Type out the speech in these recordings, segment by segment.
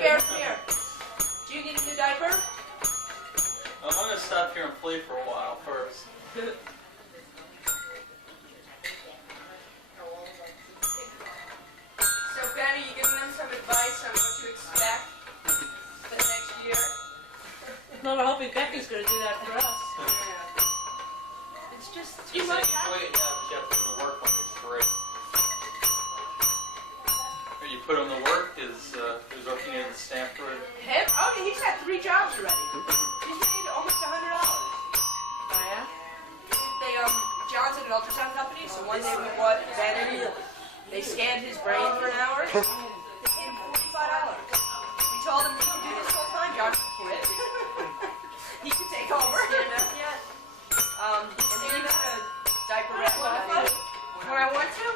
Bear, come here. Do you need a new diaper? I'm going to stop here and play for a while first. So, Ben, are you giving them some advice on what to expect for the next year? No, we're hoping Becky's going to do that for us. It's just You too said much. you put it down, but you have to go to work when it's 3. Or you put him to work, who's working in the Stanford. Him? Oh, he's got 3 jobs already. He's made almost $100. Oh, yeah? They, John's an ultrasound company, so one day we bought Ben. They scanned his brain for an hour. They paid him $45. We told him he could do this full time. John could quit. He could take over. And then you got a diaper wrap when I want to.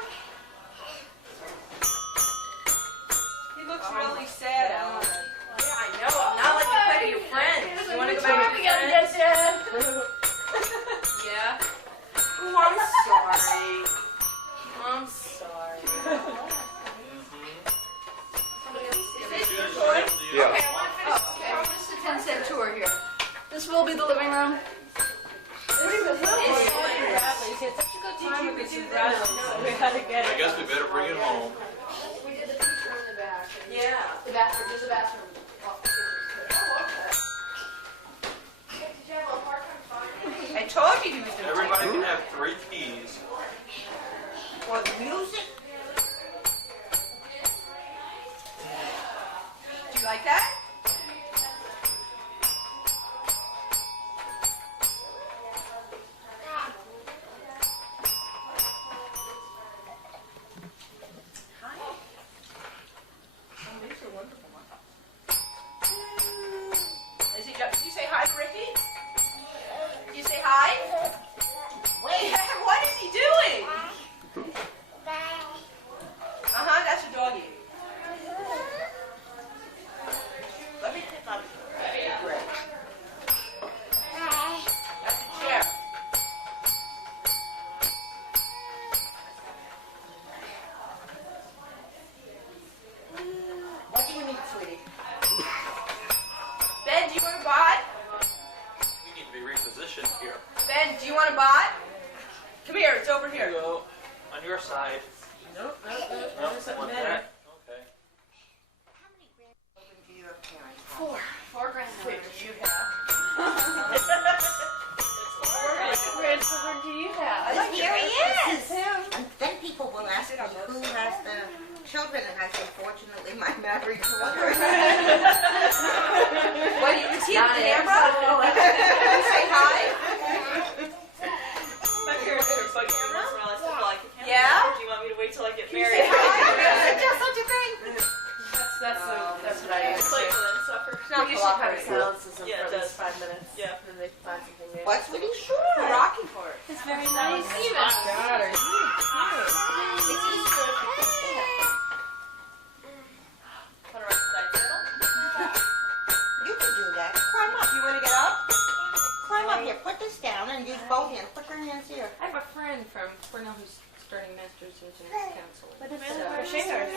He looks really sad, Alan. Yeah, I know. I'm not letting you play with your friends. You want to go back to your friends? Yeah. Oh, I'm sorry. I'm sorry. Yeah. Okay, I want to finish. Okay. Just a 10-cent tour here. This will be the living room. It's such a good time with these Bradleys. We had to get I it. guess we better bring it home. We did the feature in the back. Yeah. The bathroom, there's a bathroom. I told you he was going to Everybody can have 3 keys. For the music. Do you like that? Hi. Oh, these are wonderful ones. Is he, did you say hi to Ricky? Did you say hi? Wait, what is he doing? Uh-huh, that's a doggy. Let me pick up. Great. That's a chair. What do you need, sweetie? Ben, do you want a bot? We need to be repositioned here. Ben, do you want a bot? Come here, it's over Here here. you go. On your side. Nope, nope, nope. No, There's something want better. that? Okay. How many grandchildren do your parents have? 4 Wait, granddaughters. do you have? What grandchildren do you have? like Here he it. is. And then people will ask me who has the children, and I say, fortunately, my married daughter. What, do you see the camera? Say hi. Yeah? Do you want me to wait till I get Can you say married? hi? Just such a thing. That's what I It's used like to. Lynn suffer. It's not You should kind of cooperating. silences them Yeah, for it at least does. 5 minutes. Yeah. And then they find something new. What, sweetie? Sure. We're rocking for it. It's very nice. Daughter, It's Easter. Put her on the side saddle. you can do that. Climb up. You want to get up? Climb up here. Put this down and use both hands. Put your hands here. I have a friend from Cornell who's starting master's in genetic counseling.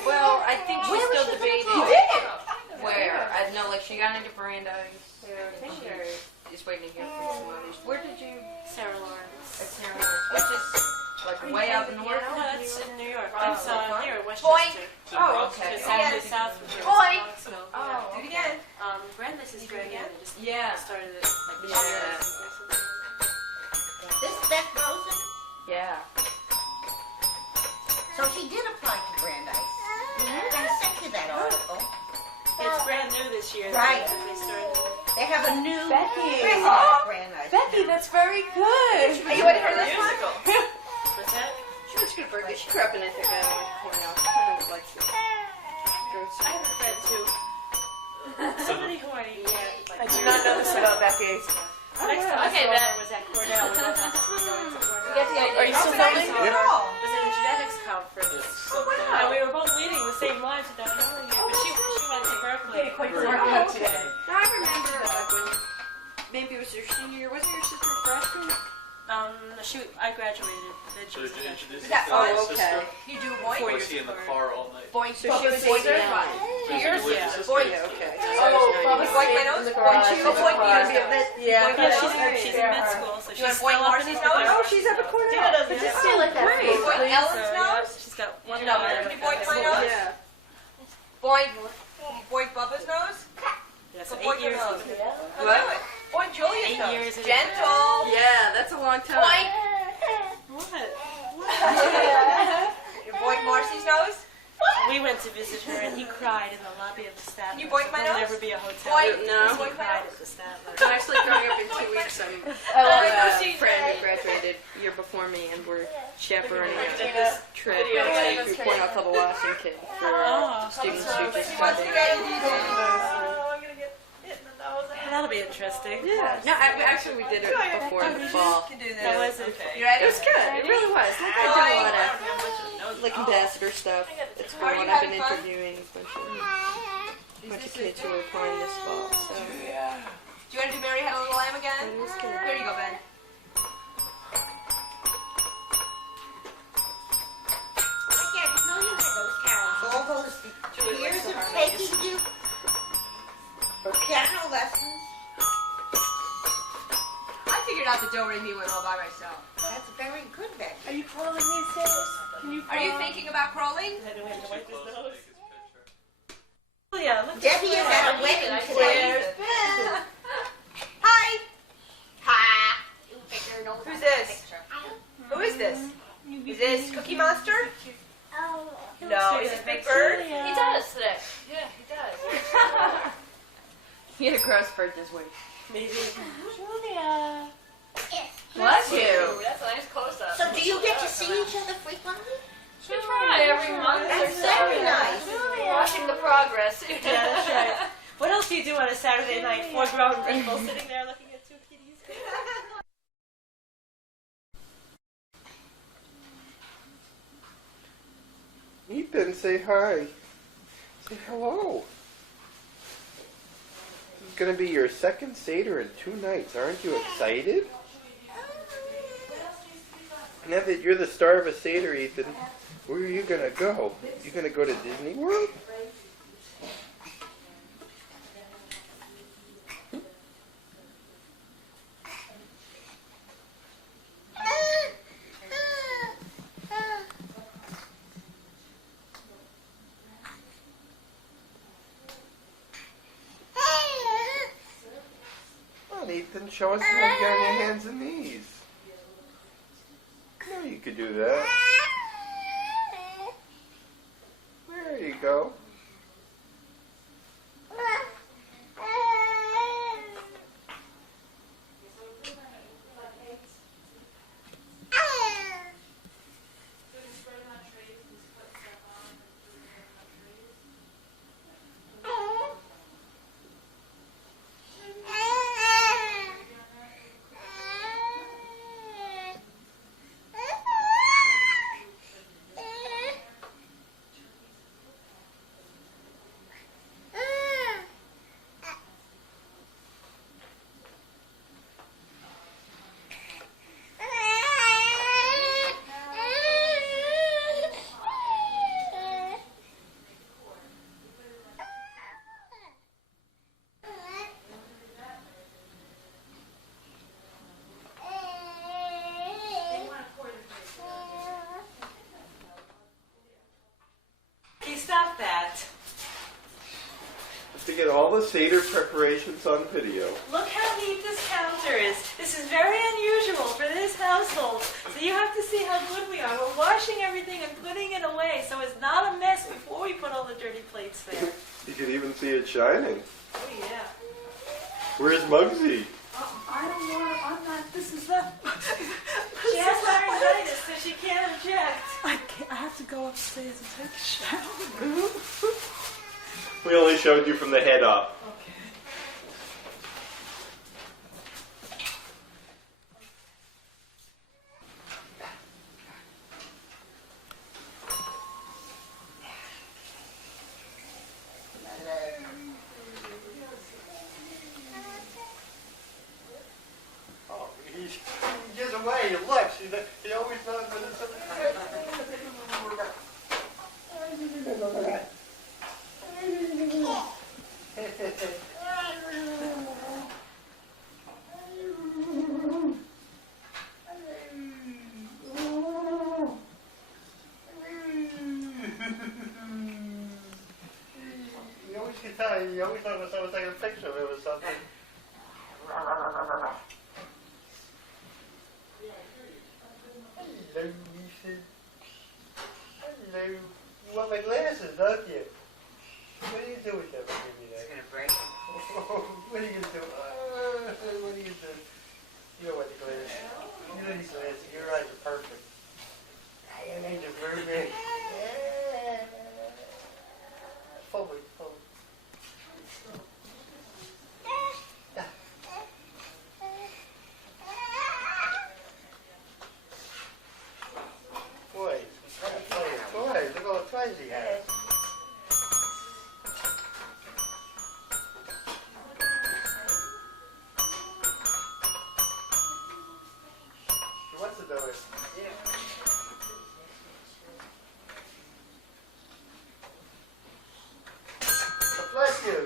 Well, I think she's Where was still she debating. gonna go? Where? I know, like, she got into Brandeis. She's waiting to hear from some others. Where did you? Sarah Lawrence. Sarah Lawrence, which is like way up north. No, that's in New York. Oh, That's here in Westchester. Boink. It's in Oh, Bronx. okay. Just halfway south from here. Boing. So, Oh, do it again. Brandeis is good again. They just Yeah. started it like this Yeah. year. This is Beth Rosen. Yeah. So she did apply to Brandeis. I sent you that article. It's brand new this year. Right. They started it. They have a new Becky. president Oh. at Brandeis. Becky, that's very good. Are you ready for this one? Musical. What's that? She was good for She grew up in Ithaca, Cornell. She kind of likes it. I have a friend too. Somebody who I like. I did not know this about Becky. Next time Okay, I saw Ben. her was at Cornell. We went to Cornell. Get the idea. Are you still filming? It was at a genetics conference. Oh, wow. And we were both leading the same lives without knowing it. But she went to Berkeley. Oh, okay. I remember when maybe it was your senior year. Wasn't your sister a freshman? I graduated. Then she So was did a you freshman. introduce Is that yourself oh, to okay? sister? You do Or boink? was he in the car all night? Boink. So she was boink. sister? Yeah. So you Yours, with yeah. your sister? Boink. Okay. Marcy's nose. Yeah, Boink she's nose. in med school, so You she's want to boink still up in Marcy's his nose? nose. Oh, she's up at Cornell. Dina doesn't Just have feel like that. Great. Please. Boink Ellen's So, nose. she's got one No, nose. can you boink my nose? Yeah. Boink. Boink Bubba's nose. Yeah, so So 8 boink your years. nose. What? Boink Julia's 8 nose. years in a Gentle. Yeah, that's a long time. Boink. What? You boink Marcy's nose. We went to visit her and he cried in the lobby of the Statler. You boink my There'll nose? never be a hotel. Boink. No. He Boink my cried nose. at the Statler. I'm actually coming up in 2 weeks. I'm Oh, a friend who graduated year before me, and we're chaperoning this trip through Cornell Club of Washington for Oh. students who just She wants to graduated. get you. Oh, I'm gonna get hit in the nose. That'll be interesting. Yeah, no, actually we did it before in the fall. You can do That this. was it. You ready? It was good. It really was. Like I did a lot of like ambassador stuff. It's Are you going. I've been having fun? interviewing a bunch of kids who are applying this fall. So Do you want to do Mary Had a Little Lamb again? it was good. Here you go, Ben. I didn't know you had those talents. All those years of taking you for piano lessons. I figured out the do re mi one all by myself. That's very good, Becky. Are you calling me, sis? Can you Are you thinking about crawling? I don't have to wipe his nose. Take his picture. Julia, look Debbie is at a wedding today. Where's Ben? Hi. Hi. Who's this? Who is this? Is this Cookie Monster? No. Is this Big Bird? He does today. Yeah, he does. He had a gross bird this week. Maybe. Julia. Bless you. Ooh, that's a nice close-up. So do you get to see each other frequently? We try every month or That's so. very nice. Watching the progress. Yeah, that's right. What else do you do on a Saturday night? 4 grown people sitting there looking at 2 kitties. Ethan, say hi. Say hello. This is going to be your second Seder in 2 nights. Aren't you excited? Now that you're the star of a Seder, Ethan, where are you going to go? You going to go to Disney World? Come on, Ethan, show us how to get on your hands and knees. No, you could do that. There you go. Can you stop that? To get all the Seder preparations on video. Look how neat this counter is. This is very unusual for this household. So you have to see how good we are. We're washing everything and putting it away so it's not a mess before we put all the dirty plates there. You can even see it shining. Oh yeah. Where's Muggsy? I don't want to, I'm not, this is not. She has laryngitis, so she can't object. I have to go upstairs and take a shower. We only showed you from the head up. Okay. Oh, he gives away. Look, he always knows when it's can tell you always thought when someone taking a picture of it or something. Hello, Ethan. Hello. You want my glasses, don't you? What are you doing with them? Give me that. Gonna break. What are you gonna do? What are you doing? You don't want the glasses. You don't need glasses. Your eyes are perfect. Your eyes are perfect. Forward, forward. Boy, toys. Look at all the toys he has. He wants to do it. Bless you.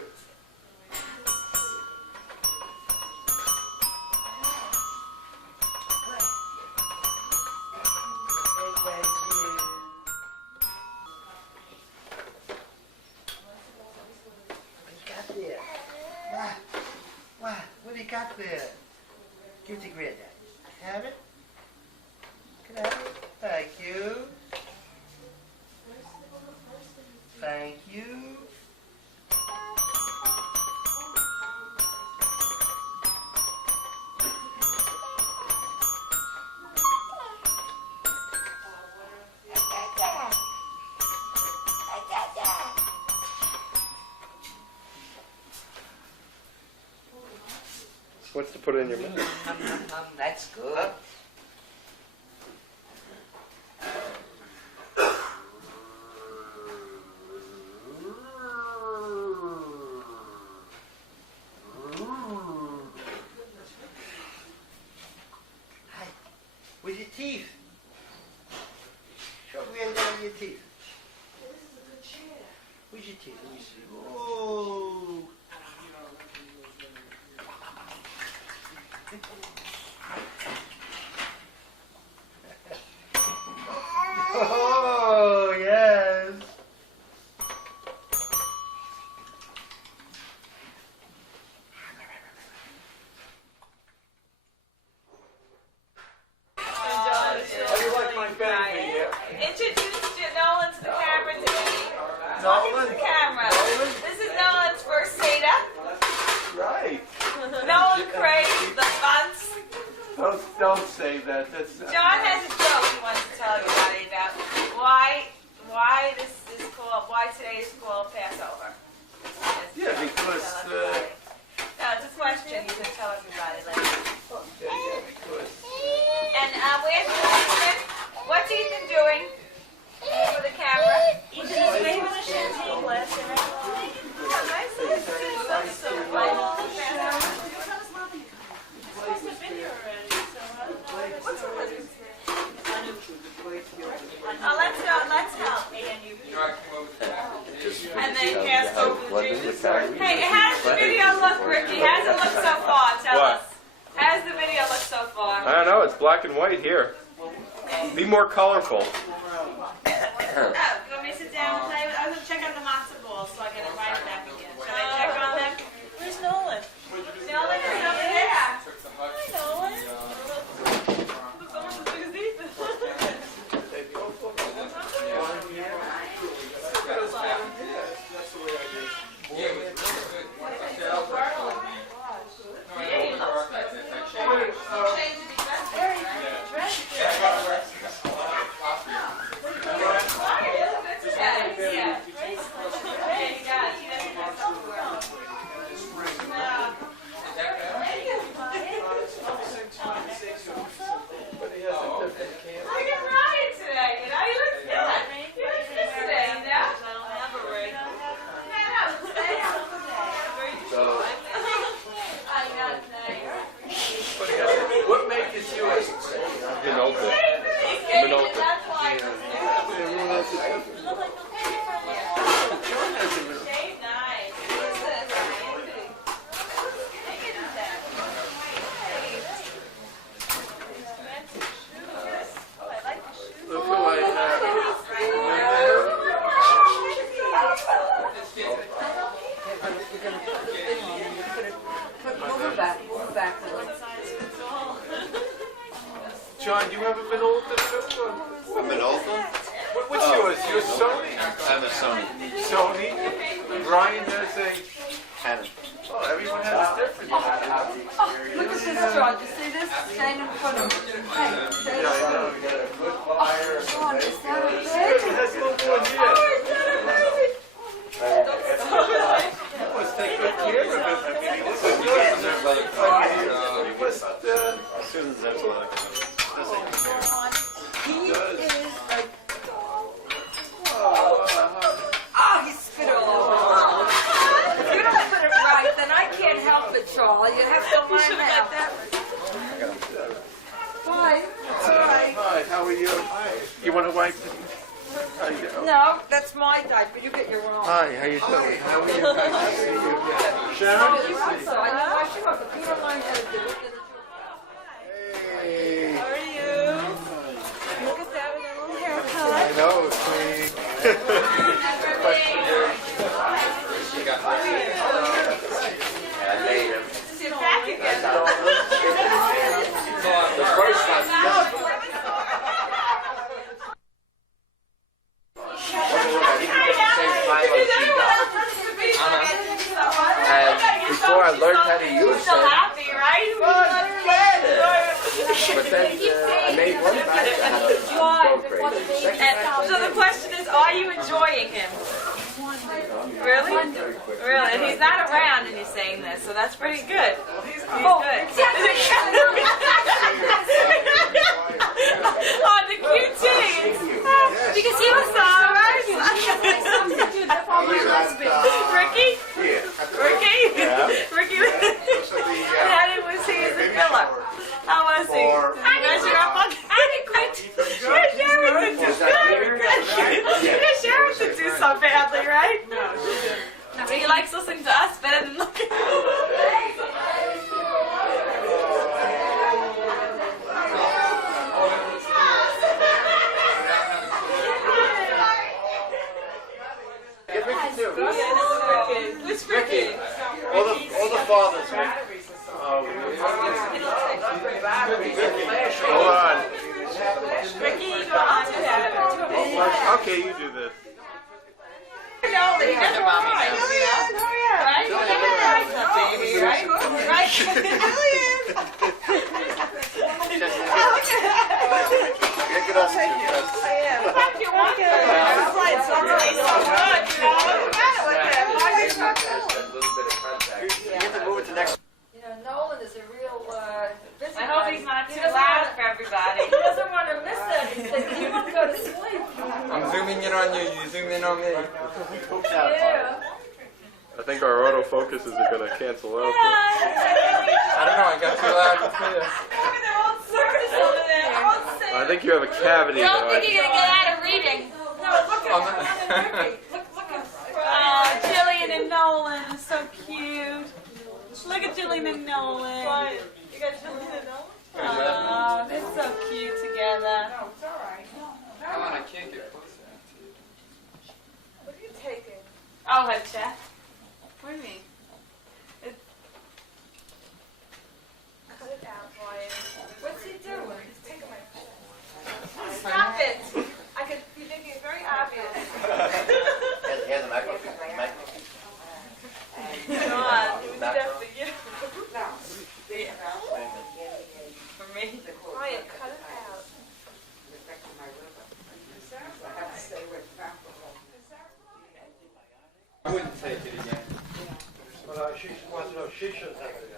What do you got there? Give it to Granddad. Have it? Can I have it? Thank you. Thank you. What's to put in your mouth? That's good. Hi. Where's your teeth? Show Granddad your teeth. Where's your teeth? Let me see. Oh. Oh, yes. How do you like my family here? Introduce Nolan to the camera today. Talking to the camera. This is Nolan's first Seder. Right. Nolan craved the months. Don't say that. That's John has a joke he wants to tell everybody about why this is called, why today is called Passover. Yeah, because No, it's a question you can tell everybody later. because And where's Ethan? What's Ethan doing for the camera? Ethan is waving a champagne glass in her line. Oh, nice to see something so bright. It's supposed to have been here already, so I don't know what's the weather. Let's help me and you. And then pass over the juice. Hey, how does the video look, Ricky? How does it look so far? Tell What? us. How does the video look so far? I don't know. It's black and white here. Be more colorful. Oh, you want me to sit down and play with? I was going to check on the matzo balls so I can invite them back again. Should I check on them? Where's Nolan? Nolan is over there. Hi, Nolan. Looks almost as big as Ethan. Yeah. Move it back, Lily. John, do you have a Minolta too? A Minolta? What's yours? Yours Sony? I have a Sony. Sony? Brian has a... Canon. Oh, everyone has a different. Look at this, John. You see this? Stand in front of me. Hey, Yeah, I know. John, is that a It big? has little one here. Oh, is that a baby? You must take good care of it. I mean, he looks good. He must, Susan Zebla. He is a... oh, he spit all over. If you don't put it right, then I can't help it, Charlie. You have to learn that. Fine, it's all right. hi, how are you? You want to wipe? How you doing? No, that's my diaper. You get your own. Hi, how you doing? How are you? Nice to see you. Sharon? You outside. You wash him up. If you don't learn how to do it, then Hey. how are you? Look at that with a little haircut. I know, sweetie. Sit back again. The first one. And before I learned how to use So it, happy, right? but then I made one back and go crazy. And so the question is, are you enjoying him? Really? Really? And he's not around and he's saying this, so that's pretty good. He's good. Oh, the QT. Because he was so right. Ricky? Ricky? Ricky? How was he as a filler? How was he? Measure up on adequate. Sharon didn't do so badly, right? No. He likes listening to us better than looking. Get Ricky too. Which Ricky? All the fathers. Oh, hold on. Ricky, you go on to that. Okay, you do this. No, he doesn't mind. Right? Baby, right? Right? Get us two. You have to move it to next. You know, Nolan is a real busy I hope he's not too loud for everybody. He doesn't want to miss anything. He won't go to sleep. I'm zooming in on you, you zoom in on me. Yeah. I think our autofocuses are going to cancel out. I don't know, I got too loud to clear. They're all circus over there. All saying, I think you have a cavity. Don't think you're gonna get out of reading. no, look at Ricky. Look at Jillian and Nolan. So cute. Look at Jillian and Nolan. You got Jillian and Nolan? Oh, they're so cute together. Come on, I can't get closer. What are you taking? Oh, head check. What do you mean? Cut it out, Brian. What's he doing? He's taking my pen. Stop it! I could be making it very obvious. Here's the microphone. Come on, we did that for you. Yeah. For me. Brian, cut it out. I wouldn't take it again. Well, she wants to know she should have it.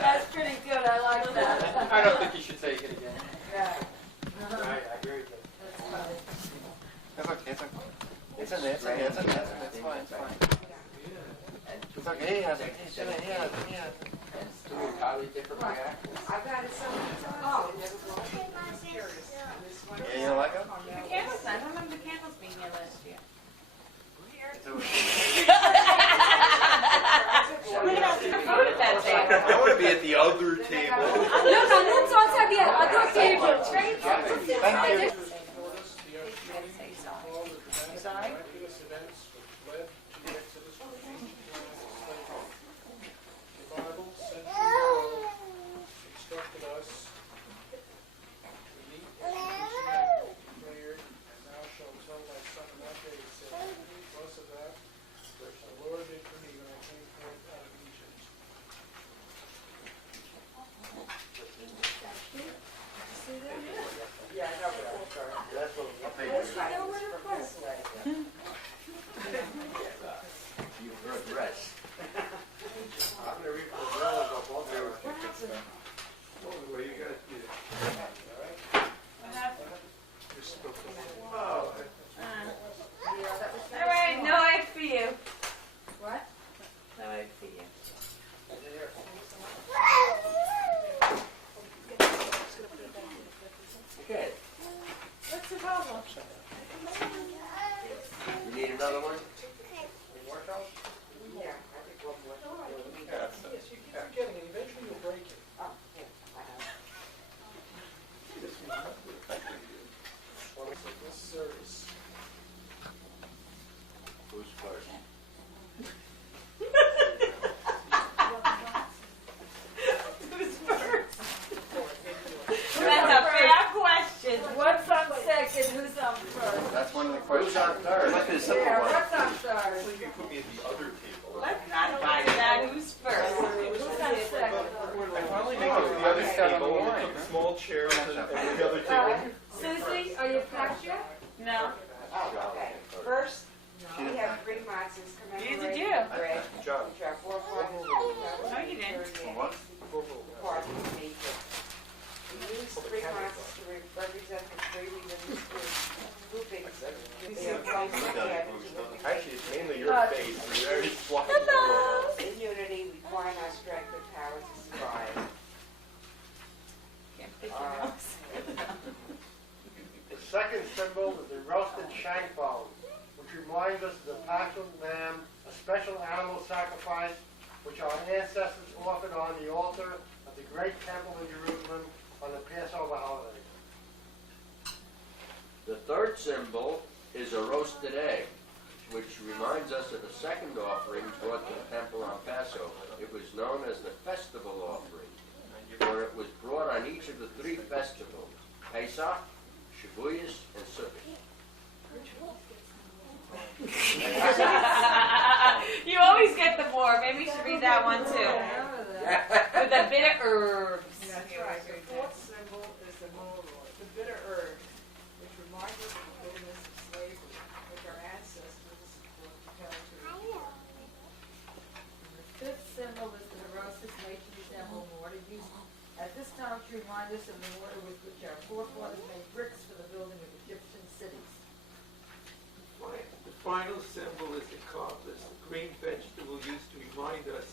That's pretty good. I like that. I don't think you should take it again. Right, I agree with you. It's okay, it's okay. It's in there, it's in there, it's in there. It's fine, it's fine. It's okay, he has it. He's in it, he has it, he has it. Two entirely different reactions. Yeah, you don't like it? The candles, I don't remember the candles being here last year. We're gonna have to food at that table. I want to be at the other table. Let's also be at other table. Thank you. Sorry? word for you. Okay, What's the problem? you need another one? Yeah, I think one more. Yes, you keep forgetting it, eventually you'll break it. Oh, yeah, I have. This service. Who's first? Who's first? That's a fair question. What's on second? Who's on first? That's one of the questions. Who's on third? Look at the simple one. What's on third? You can put me at the other table. Let's not find that. Who's first? Who's on second? I finally make it Oh, to the I other just got on table, the and line. they took small chairs and every other table. Susie, are you packed yet? No. Oh, okay. First, we have three matzahs commemorating you. the bread, John. which our forefathers No, you didn't. What? Part of Egypt. We use three matzahs to represent the three religious groupings. They are placed together to represent Actually, it's mainly your face. You're very fluffy. in unity, we find our strength and power to survive. The second symbol is the roasted shank bone, which reminds us of the Passover lamb, a special animal sacrifice which our ancestors offered on the altar of the great temple in Jerusalem on the Passover holiday. The third symbol is a roasted egg, which reminds us of the second offering brought to the temple on Passover. It was known as the festival offering, for it was brought on each of the three festivals, Pesach, Shavuos, and Sukkot. You always get the more. Maybe you should read that one too. With the bitter herbs. That's right. The fourth symbol is the molor, the bitter herb, which reminds us of the bitterness of slavery, which our ancestors were compelled to endure. The fifth symbol is the roses made to resemble mortar used at this time to remind us of the mortar with which our forefathers made bricks for the building of Egyptian cities. The final symbol is the cobblers, a green vegetable used to remind us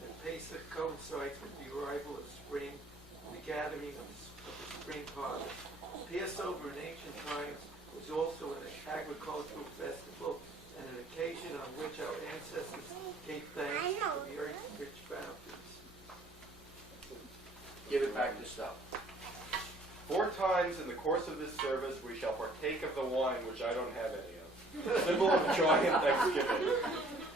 that Pesach coincides with the arrival of spring and the gathering of the spring harvest. Passover in ancient times was also an agricultural festival and an occasion on which our ancestors gave thanks for the earth's rich bounties. Give it back to Stuff. 4 times in the course of this service, we shall partake of the wine, which I don't have any of. Symbol of joy and thanksgiving.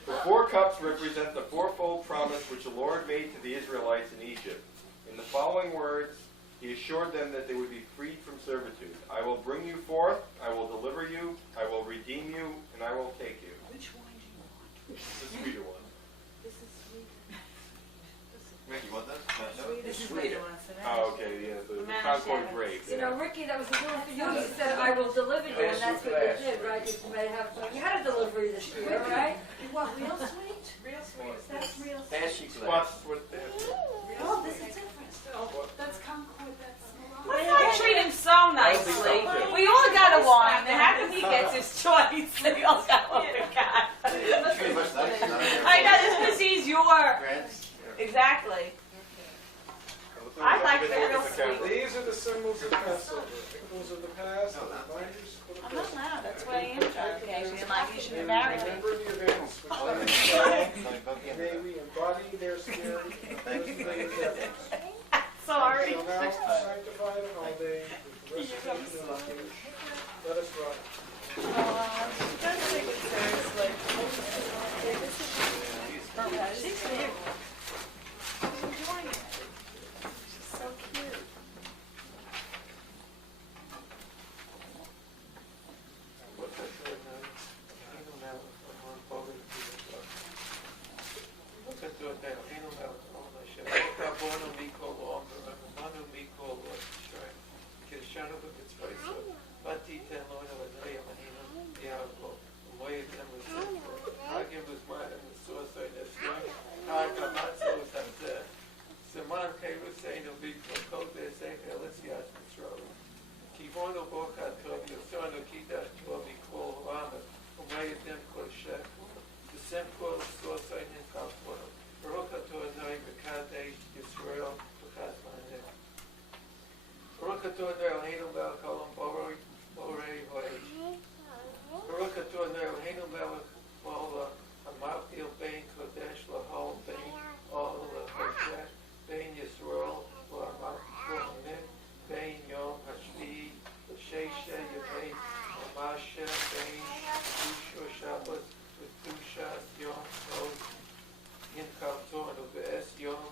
The 4 cups represent the fourfold promise which the Lord made to the Israelites in Egypt. In the following words, he assured them that they would be freed from servitude. I will bring you forth, I will deliver you, I will redeem you, and I will take you. Which wine do you want? This is the sweeter one. This is sweet. Rick, you want this? This is Sweeter. Oh, okay, yeah, the Concord grape. You know, Ricky, that was a little for you. You said, I will deliver you, and that's what you did, right? You may have, you had a delivery this year, right? You want real sweet? Real sweet. That's real sweet. Fancy glass. Spots with the... Oh, this is different. That's Concord, that's Let's not treat him so nicely. We all got a wine. And how come he gets his choice? We all got what we got. Pretty much nice. I know, this because he's your... Grants? Exactly. I like the real sweet. These are the symbols of Passover, symbols of the past, reminders for the I'm not present. loud. That's why I am John Casey. And like, you should have married me. Remember the events which led us to may we embody their spirit in the legislative efforts. Sorry. Shall now sanctify the holiday with the recitation of the Kiddush. Let us rise. Don't take it seriously. She's cute. She's enjoying it. She's so cute. Kivono bokat tov yosono kidash tov mikol rama umayedem kol shek. The same call source in Kalpono. Baruch Adonai Eloheinu melech haolam borei ha'olam. Baruch Adonai Eloheinu melech haolam hamavdil bein kodesh lahol bein all lechodesh bein Yisrael la'amim bein yom hashvi l'sheisha yemei hamasha bein Kedusha Shabbos v'Kedushas yom tov yinkavton u'be'es yom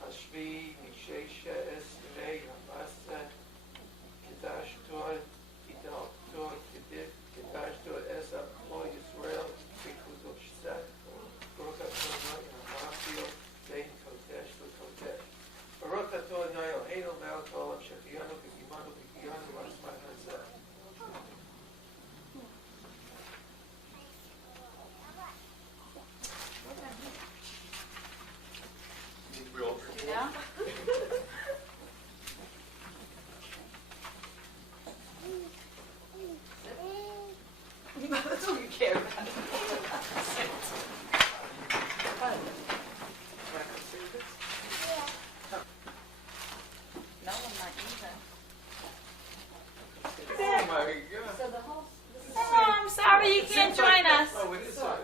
hashvi misheisha es yemei hamasa kedashto kedashto es amo Yisrael v'Kedushas Baruch Adonai hamavdil bein kodesh l'kodesh. Baruch Adonai Eloheinu melech haolam shehecheyanu v'kimanu v'kiyanu v'asman hazeh. We all Yeah? That's all you care about. No, I'm not either. Oh my God. So the whole, Oh, I'm sorry you can't join us. Oh, it is, yeah.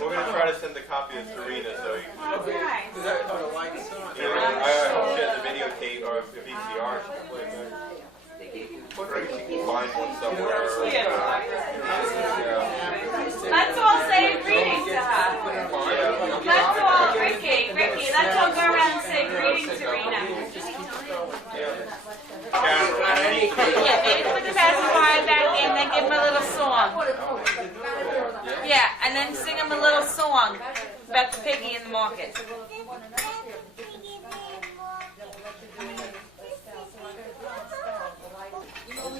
We're gonna try to send the copy to Serena, so you can. Okay. Is that what a like song? I hope she has a videotape or a VCR. She can play it back. Or she can find one somewhere. Let's all say greetings to her. Let's all, Ricky, let's all go around and say greetings to Rena. Yeah, maybe put the pacifier back in, then give him a little song. Yeah, and then sing him a little song about the piggy in the market.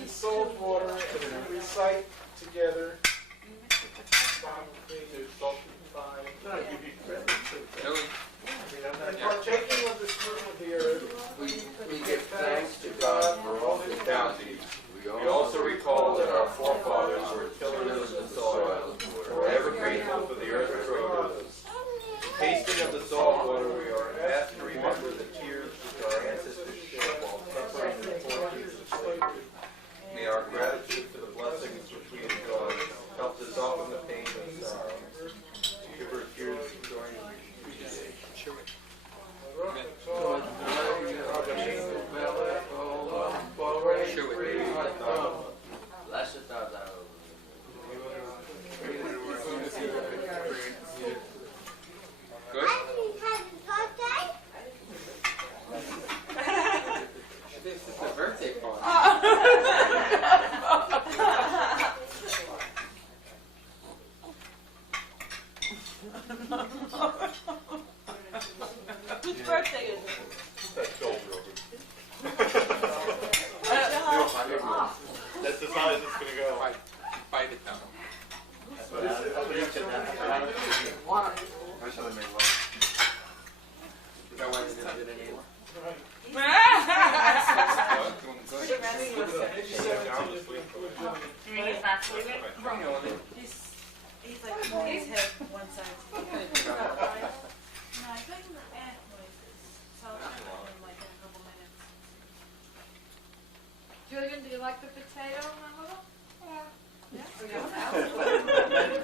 Salt water and recite together. And partaking of the fruit of the earth, We give thanks to God for all his bounties. We also recall that our forefathers were tillers of the soil, and were ever grateful for the earth's produce. Tasting of the salt water, we are asked to remember the tears which our ancestors shed while suffering the tortures of slavery. May our gratitude for the blessings which we enjoy help to soften the pain and sorrow. Give her tears during Blessed art thou. Good? This is the birthday party. Whose birthday is it? That's the size it's gonna go. Bite it down. Is that why you didn't get any more? Doing good. Rena's not sleeping? He's like moving his head one side to the other. No, I couldn't add noises, so I'll try that in like in a couple minutes. Julian, do you like the potato, Mama? Yeah.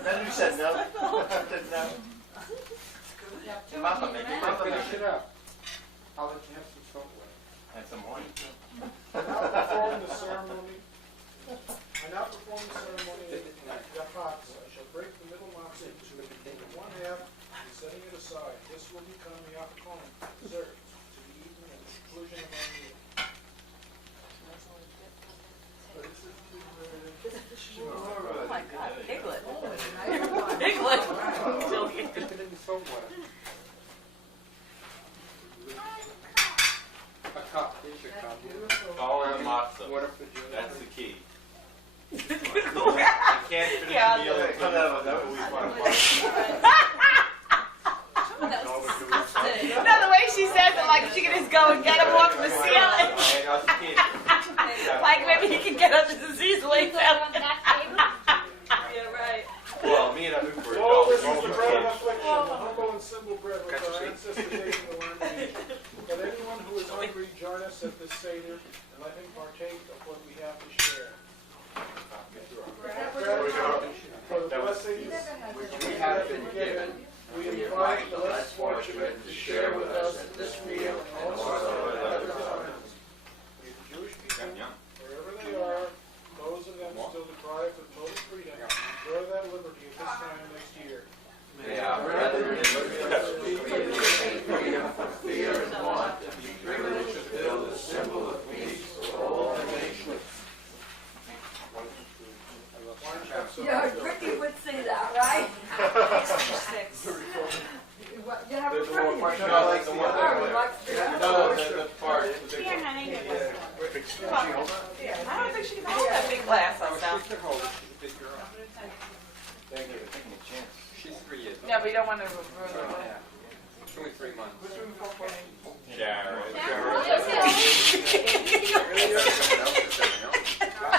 Then you said no. I said no. Mama, make it. Mama, Finish it up. I'll let you have some salt water. And some wine. I now perform the ceremony. The hops, I shall break the middle matzah into one half and setting it aside. This will become the afkon, dessert, to be eaten at the conclusion of our meal. Oh my God, Piglet. Piglet. Dip it in the salt water. A cup. Here's your cup. Follow the matzah. Water for Julie. That's the key. You can't finish the meal until we find No, the way she says it, like she can just go and get him off the ceiling. Like maybe he can get under the easily. Yeah, right. Well, me and Anoop were All this is adults. the bread of affliction, the humble and simple bread which Got your our seat. ancestors ate in the land of Egypt. Let anyone who is hungry join us at this Seder and let him partake of what we have to share. For the blessings which we have been given, we invite the less fortunate to share with us this meal and also at other times. May the Jewish people, wherever they are, those of them still deprived of total freedom, enjoy that liberty at this time next year. May our brethren in freedom from fear and want be privileged to build a symbol of peace for all the nations. Yeah, Ricky would say that, right? You have a There's pretty one one. question I like the one that No, the part. Here, honey. I don't think she can hold that big glass herself. Thank you. Taking a chance. She's 3 years. No, we don't want to ruin the Yeah. It's only 3 months. Jared.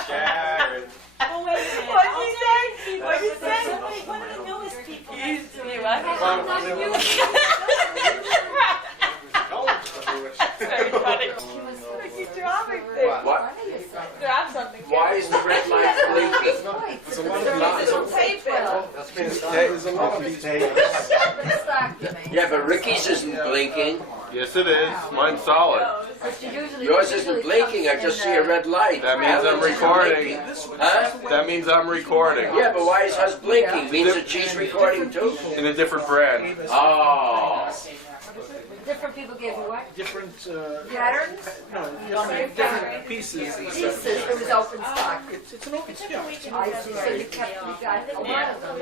Jared. Oh, wait a minute. What'd you say? What'd you say? Somebody, one of the newest people. You what? Very funny. Ricky dropping things. What? Drop something. Why is the red light blinking? There's a lot of lies. Tape it. That's been there's a lot of these days. This document. Yeah, but Ricky's isn't blinking. Yes, it is. Mine's solid. Yours isn't blinking. I just see a red light. That means I'm recording. Huh? That means I'm recording. Yeah, but why is hers blinking? Means that she's recording too? In a different brand. Oh. Different people gave you what? Different, Patterns? different pieces. Pieces, it was open stock. It's an open stock. I see, so you got a lot of them.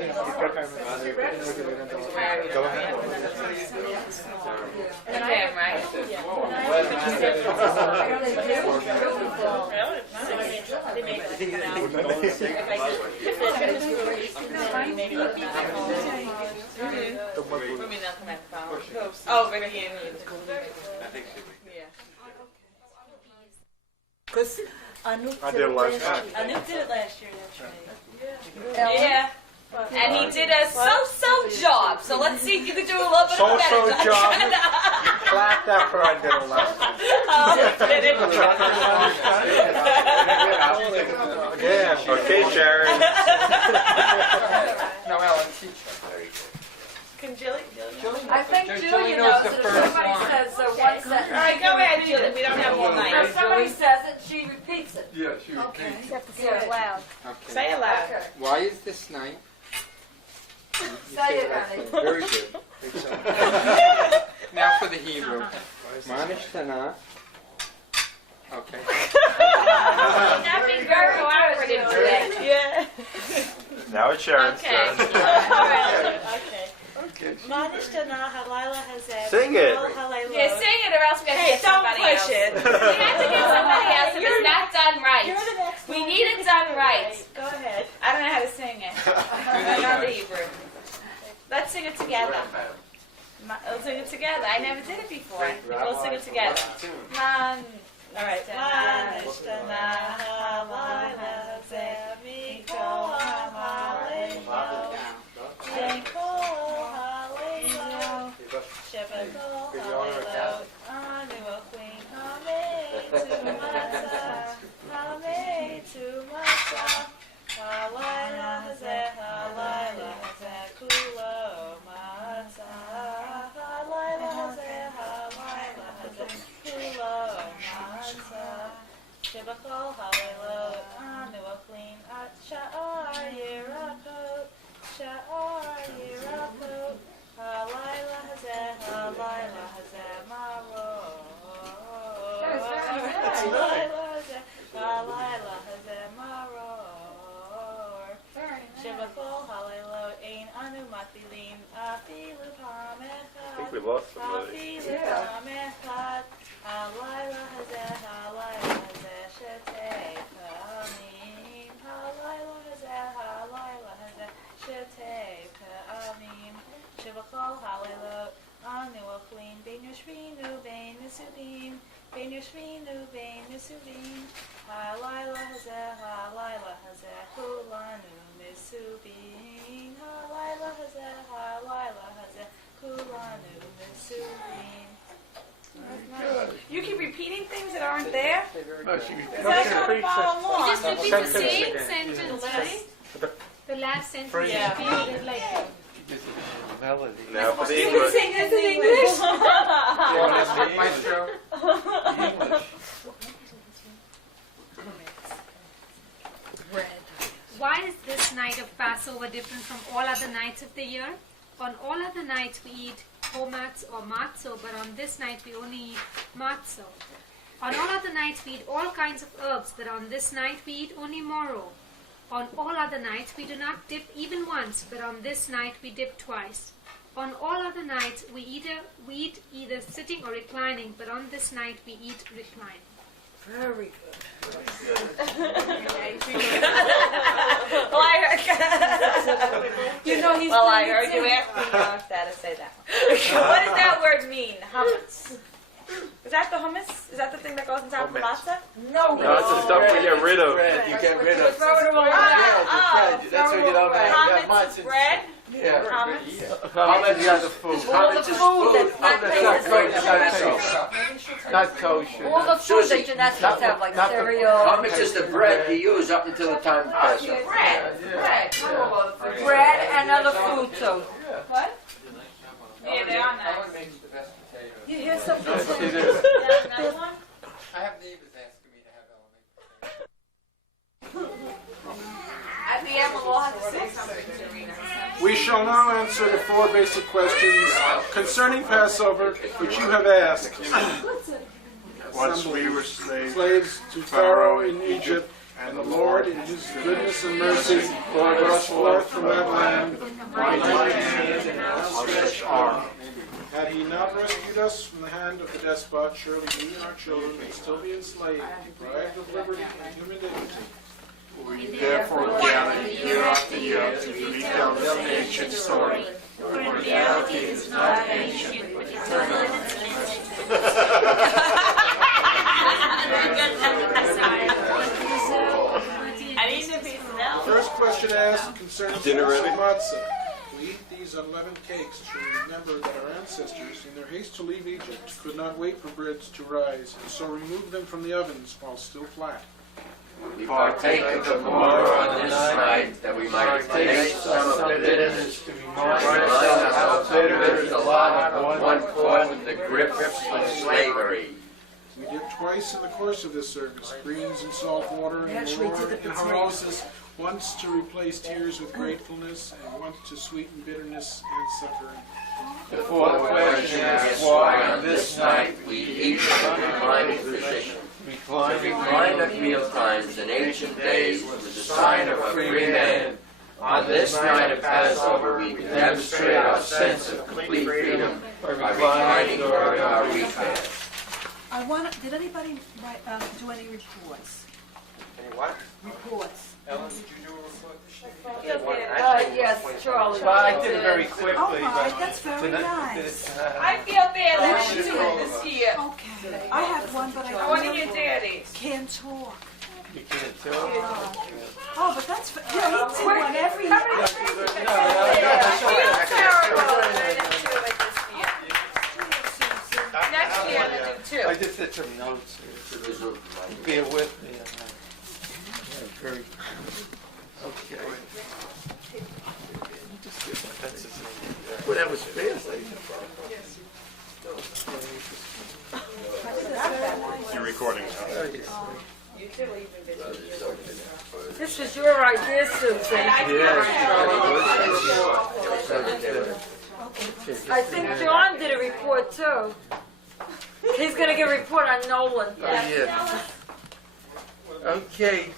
Go ahead. Damn, right? Oh, right here. Because Anoop I did it last time. Anoop did it last year, that's right. Yeah. And he did a so-so job. So let's see if you can do a little bit of So-so better job. Clapped after I did it last time. Yeah. Okay, Sharon. No, Alan, teach her. Can Jilly? I think Julie Julia knows knows the it. If first somebody one. says one sentence. All right, go ahead, Julie. We don't have all If night. somebody says it, she repeats it. Yeah, she repeats. You have to say it loud. Okay. Say it loud. Okay. Why is this night? Say it, honey. Very good. Now for the Hebrew. Manish Tanah. Okay. Not being very cooperative today. Yeah. Now it's Sharon's Okay. turn. Okay. Manish Dana Halila Hazeh. Sing it. Yeah, sing it or else we have to Hey, get don't somebody push else. it. We have to get somebody else if it's not done right. You're the next We one. need it done right. Go ahead. I don't know how to sing it. I don't know the Hebrew. Let's sing it together. Let's sing it together. I never did it before. We'll sing it together. All right. Manish Dana Halila Hazeh. Mikol Hamalelo. Shenkol Halelo. Shebekol Halelo. Anu Achim Hamei to Matzah. Hamei to Matzah. Halayla Hazeh, Halayla Hazeh, Kulo Matzah. Halayla Hazeh, Halayla Hazeh, Kulo Matzah. Shebachol Halelo, Anu Achim At Sha'ar Yirakot, Sha'ar Yirakot. Halayla Hazeh, Halayla Hazeh, Maror. Halayla Hazeh, Halayla Hazeh, Maror. Shebachol Halelo, Ein Anu Matilin, Afilu Pamechad. I think we lost somebody. Afilu Pamechad. Halayla Hazeh, Halayla Hazeh, Shetei Pa'amim. Halayla Hazeh, Halayla Hazeh, Shetei Pa'amim. Shebachol Halelo, Anu Achlim, Bein Yoshvinu, Bein Nisubim. Bein Yoshvinu, Bein Nisubim. Halayla Hazeh, Halayla Hazeh, Kulanu Misubim. Halayla Hazeh, Halayla Hazeh, Kulanu Misubim. You keep repeating repeating things that aren't there? No, she Because that's not a follow along. You just repeat the same Sentence sentence, again. right? The last sentence, Phrase. you repeated it like This is a melody. Now for the You can English. sing this in English. Maestro. English. Why is this night of Passover different from all other nights of the year? On all other nights we eat chomatz or matzo, but on this night we only eat matzo. On all other nights we eat all kinds of herbs, but on this night we eat only moro. On all other nights we do not dip even once, but on this night we dip twice. On all other nights we eat either sitting or reclining, but on this night we eat reclining. Very good. Well, You know he's I playing heard you it. ask me Dad to say that. What does that word mean? Hummus. Is that the hummus? Is that the thing that goes inside the matzah? No. No, it's the stuff we get rid of. Bread, you get rid of. Throw it away. Bread, that's what you don't have. Hummus is bread. Yeah. Hummus. Hummus is the food. All the food that's not made That's the not same. Not kosher. All the food that you're not supposed to have, like Not the- cereal. Hummus is the bread you use up until the time of Passover. Bread. Bread and other food too. What? Yeah, they're on that. You hear something? Another one? I have neighbors asking me to have elementary. At the end, we'll all have to say something to Rena. We shall now answer the 4 basic questions concerning Passover, which you have asked. Once we were slaves To Pharaoh in Egypt, and the Lord, in His goodness and mercy, brought us forth from that land, mighty hand and outstretched arm. Had He not rescued us from the hand of the despot, surely we and our children would still be enslaved, deprived of liberty and human dignity. We therefore gather year after year to retell this ancient story. For in reality it is not ancient, but eternal. I need to be smelled. First question asked concerning Dinner ready? matzah. We eat these unleavened cakes to remember that our ancestors, in their haste to leave Egypt, could not wait for breads to rise, and so removed them from the ovens while still flat. We partake of the Lord on this night that we might taste some of the bitterness to remind us how bitter is the lot of one caught in the grips of slavery. We dip twice in the course of this service, greens in salt water and Actually, to the in potato. harmosis, once to replace tears with gratefulness, and once to sweeten bitterness and suffering. The fourth question is why on this night we eat the reclining position. The recline of meal times in ancient days was the sign of a free man. On this night of Passover, we demonstrate our sense of complete freedom by reclining on our wheat bed. Did anybody do any reports? Any what? Reports. Ellen, did you do a report this year? Yes, Charlie. Well, I did it very quickly, Oh my, but that's very nice. I feel bad that you do it this year. Okay, I have one, but I want to hear Daddy's. can't talk. you can't tell. Oh, but that's, yeah, he did one every year. Next year, I'm gonna do I two. just did some notes here. Bear with me on that. Yeah, very. Okay. That's his name. Well, that was fast. You're recording now. This was your idea, Susan. I think John did a report too. He's gonna get a report on Nolan. Oh, yeah. Okay.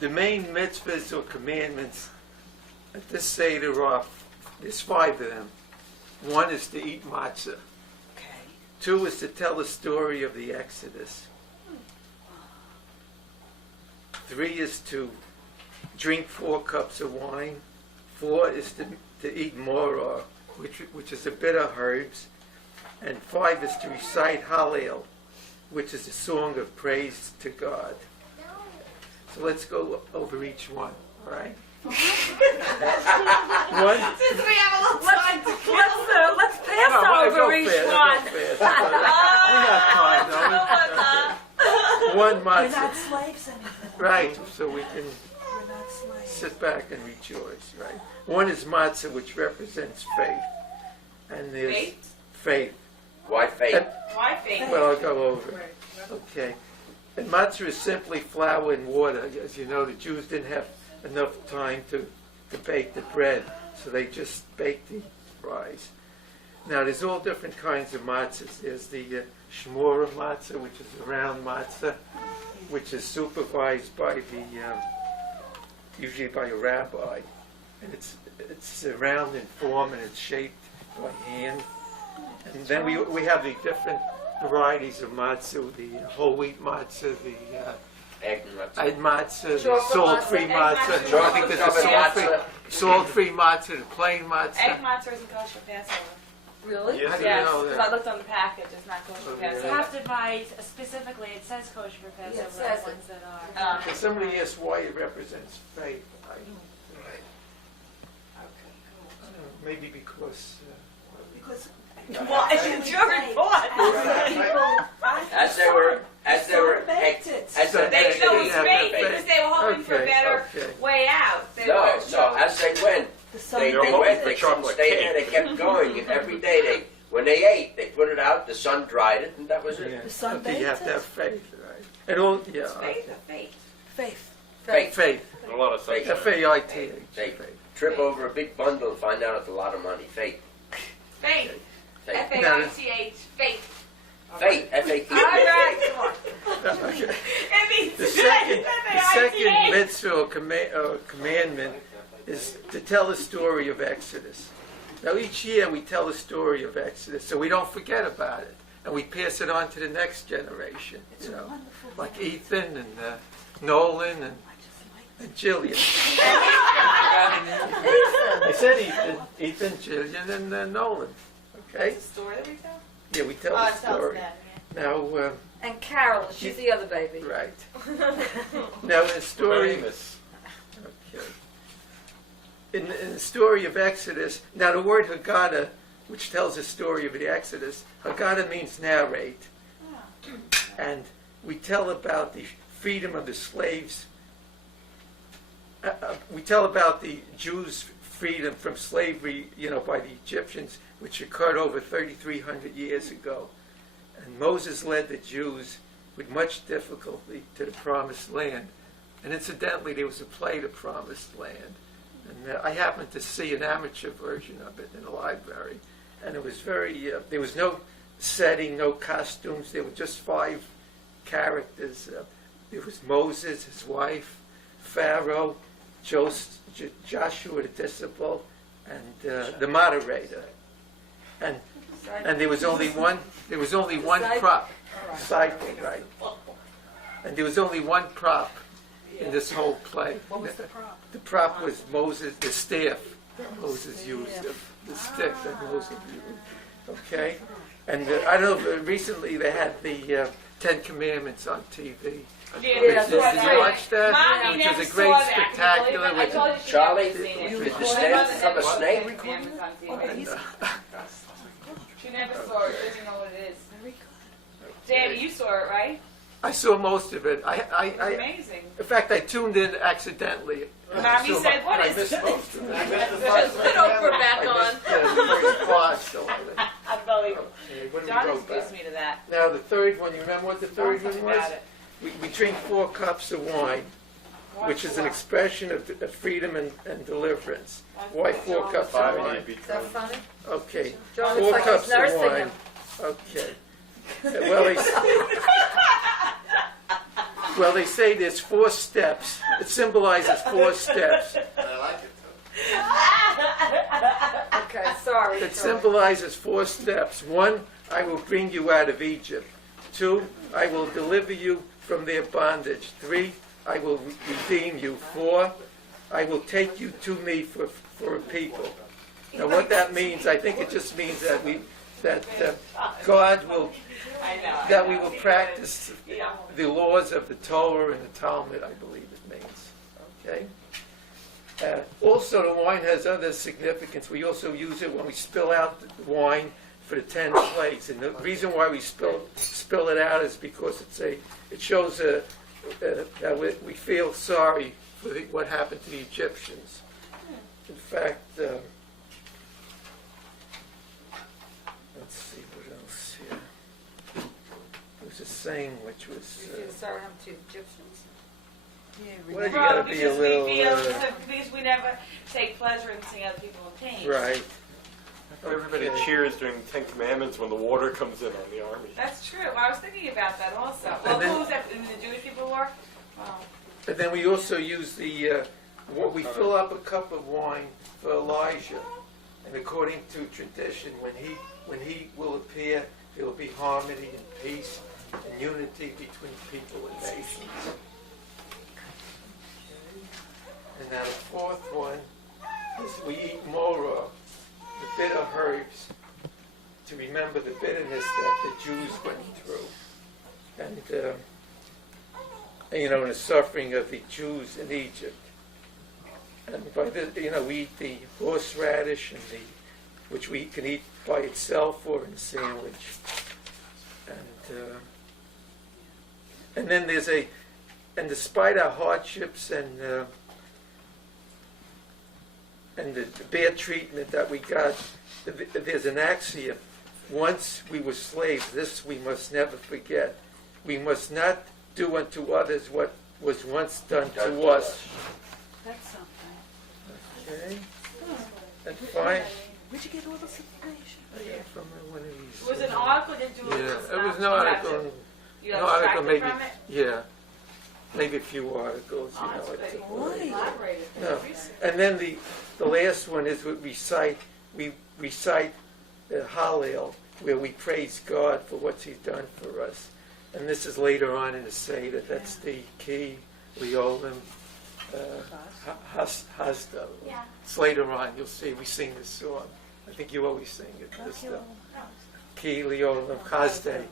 The main mitzvahs or commandments at this Seder are, there's 5 of them. 1 is to eat matzah. 2 is to tell the story of the Exodus. 3 is to drink 4 cups of wine. 4 is to eat moror, which is a bitter herbs. And 5 is to recite Hallel, which is a song of praise to God. So let's go over each one, all right? Since we have a little time to Let's pass No, over each fast, one. go fast. We got time, don't we? One We're matzah. not slaves anymore. Right, so we can We're not slaves. sit back and rejoice, right? One is matzah, which represents faith. And there's faith. Why faith? And- Why faith? Well, I'll go over it. Okay. And matzah is simply flour and water. As you know, the Jews didn't have enough time to bake the bread, so they just baked the rice. Now, there's all different kinds of matzahs. There's the shmura matzah, which is a round matzah, which is supervised by usually by a rabbi. And it's round in form and it's shaped by hand. And then we have the different varieties of matzah, the whole wheat matzah, the Egg egg matzah, the Chocolate salt-free matzah. matzah. Chocolate I think there's a matzah. salt-free matzah, the plain matzah. Egg matzah isn't kosher Passover. Really? Yes, Yes, I know because that. I looked on the package. It's not kosher Oh, for yeah. You Passover. have to buy specifically, it says kosher for Passover, it says the it. ones that are. And somebody asked why it represents faith. Maybe because. Because. Well, it's your report. As they were, as they They know it's faith because they were hoping for a better way out. They No, were, no, as they went, they went, they couldn't stay there, they kept going, and every day when they ate, they put it out, the sun dried it, and that was it. Yeah. Okay, you have to have faith, right? And all, yeah. faith or faith? Faith. Faith. Faith. A lot of sunshine. F-A-I-T-H. Faith. Trip over a big bundle and find out it's a lot of money. Faith. Faith. Faith. F-A-I-T-H. Faith. Faith. F-A-T. All right, come on. Okay. It means The second F-A-I-T-H. mitzvah or commandment is to tell the story of Exodus. Now each year we tell the story of Exodus, so we don't forget about it, and we pass it on to the next generation. You know, like Ethan and Nolan and Jillian. I said Ethan, Jillian, and Nolan. Okay. That's a story that we tell? Yeah, we tell the story. Now. And Carol, she's the other baby. Right. Now, in the story, okay. In the story of Exodus, now the word Haggadah, which tells the story of the Exodus, Haggadah means narrate, and we tell about the freedom of the slaves. We tell about the Jews' freedom from slavery, by the Egyptians, which occurred over 3,300 years ago. And Moses led the Jews with much difficulty to the Promised Land. And incidentally, there was a play, The Promised Land. And I happened to see an amateur version of it in the library. And it was very, there was no setting, no costumes. There were just 5 characters. There was Moses, his wife, Pharaoh, Joshua the disciple, and the moderator. And there was only one prop, disciple, right? And there was only one prop in this whole play. What was the prop? The prop was Moses, the staff that Moses used, the stick that Moses used. Okay? And I don't know, recently they had the 10 Commandments on TV. Yeah, Did you watch that? Mommy Which never was a great saw that. spectacular. I told you she Charlie, never seen it. did the snake become a snake? Commandments on TV. She never saw it. She doesn't know what it is. Daddy, you saw it, right? I saw most of it. It's amazing. In fact, I tuned in accidentally. Mommy So said, "What I is missed this?" most of it. Just put Oprah back on. Unbelievable. John introduced me to that. Now the third one, you remember what the third one was? About it. We drink 4 cups of wine, which is an expression of freedom and deliverance. Why 4 cups of wine? Is that funny? Okay, John 4 looks like cups he's of nursing wine. him. Okay. Well, they say there's 4 steps. It symbolizes 4 steps. I like it. Okay, sorry. It symbolizes 4 steps. 1, I will bring you out of Egypt. 2, I will deliver you from their bondage. 3, I will redeem you. 4, I will take you to me for a people. Now, what that means, I think it just means that God will, that we will practice the laws of the Torah and the Talmud, I believe it means. Okay? Also, the wine has other significance. We also use it when we spill out the wine for the 10 plates. And the reason why we spill it out is because it shows that we feel sorry for what happened to the Egyptians. In fact, let's see what else here. There was a saying which was. Sorry, I'm to Egyptians. Well, you gotta be a little. Because we never take pleasure in seeing other people in pain. Right. Everybody cheers during the Ten Commandments when the water comes in on the army. That's true. I was thinking about that also. Well, who was that? The Jewish people were? Wow. And then we also use we fill up a cup of wine for Elijah. And according to tradition, when he will appear, there will be harmony and peace and unity between people and nations. And now the fourth one is we eat morah, the bitter herbs, to remember the bitterness that the Jews went through. And the suffering of the Jews in Egypt. And by this, we eat the horseradish which we can eat by itself or in a sandwich. And then and despite our hardships and the bad treatment that we got, there's an axiom. Once we were slaves, this we must never forget. We must not do unto others what was once done to us. That's something. Okay. And fine. Where'd you get all this information? From one of these. It was an article that you Yeah, it was an article. You An article, maybe. from it? Yeah, maybe a few articles. Right. No. And then the last one is we recite the Hallel, where we praise God for what He's done for us. And this is later on in the Seder. That's the key, Leolim, Hasda. Yeah. It's later on. You'll see we sing this song. I think you always sing it. This Ki Leolim Hasda.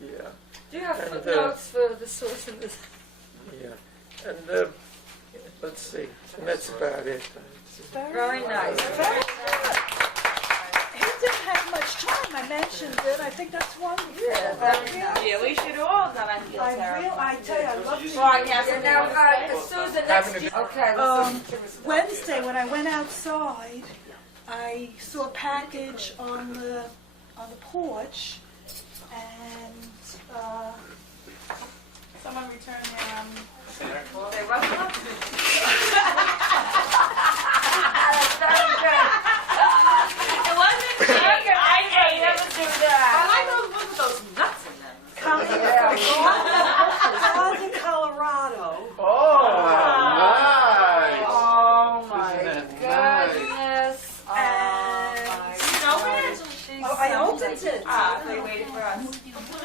Yeah. Do you have And, footnotes for the source of this? Yeah. And let's see. And that's about it. Very nice. He didn't have much time. I mentioned it. I think that's wonderful. Yeah, very nice. Yeah, we should all have done I tell you, I love to. Susan, next. Okay, Wednesday, when I went outside, I saw a package on the porch, and someone returned their they rustled up. It wasn't big. I never do that. I like those ones with those nuts in them. coming from Garden, Colorado. Oh, nice. Oh my Isn't goodness. I opened it. Ah, they waited for us.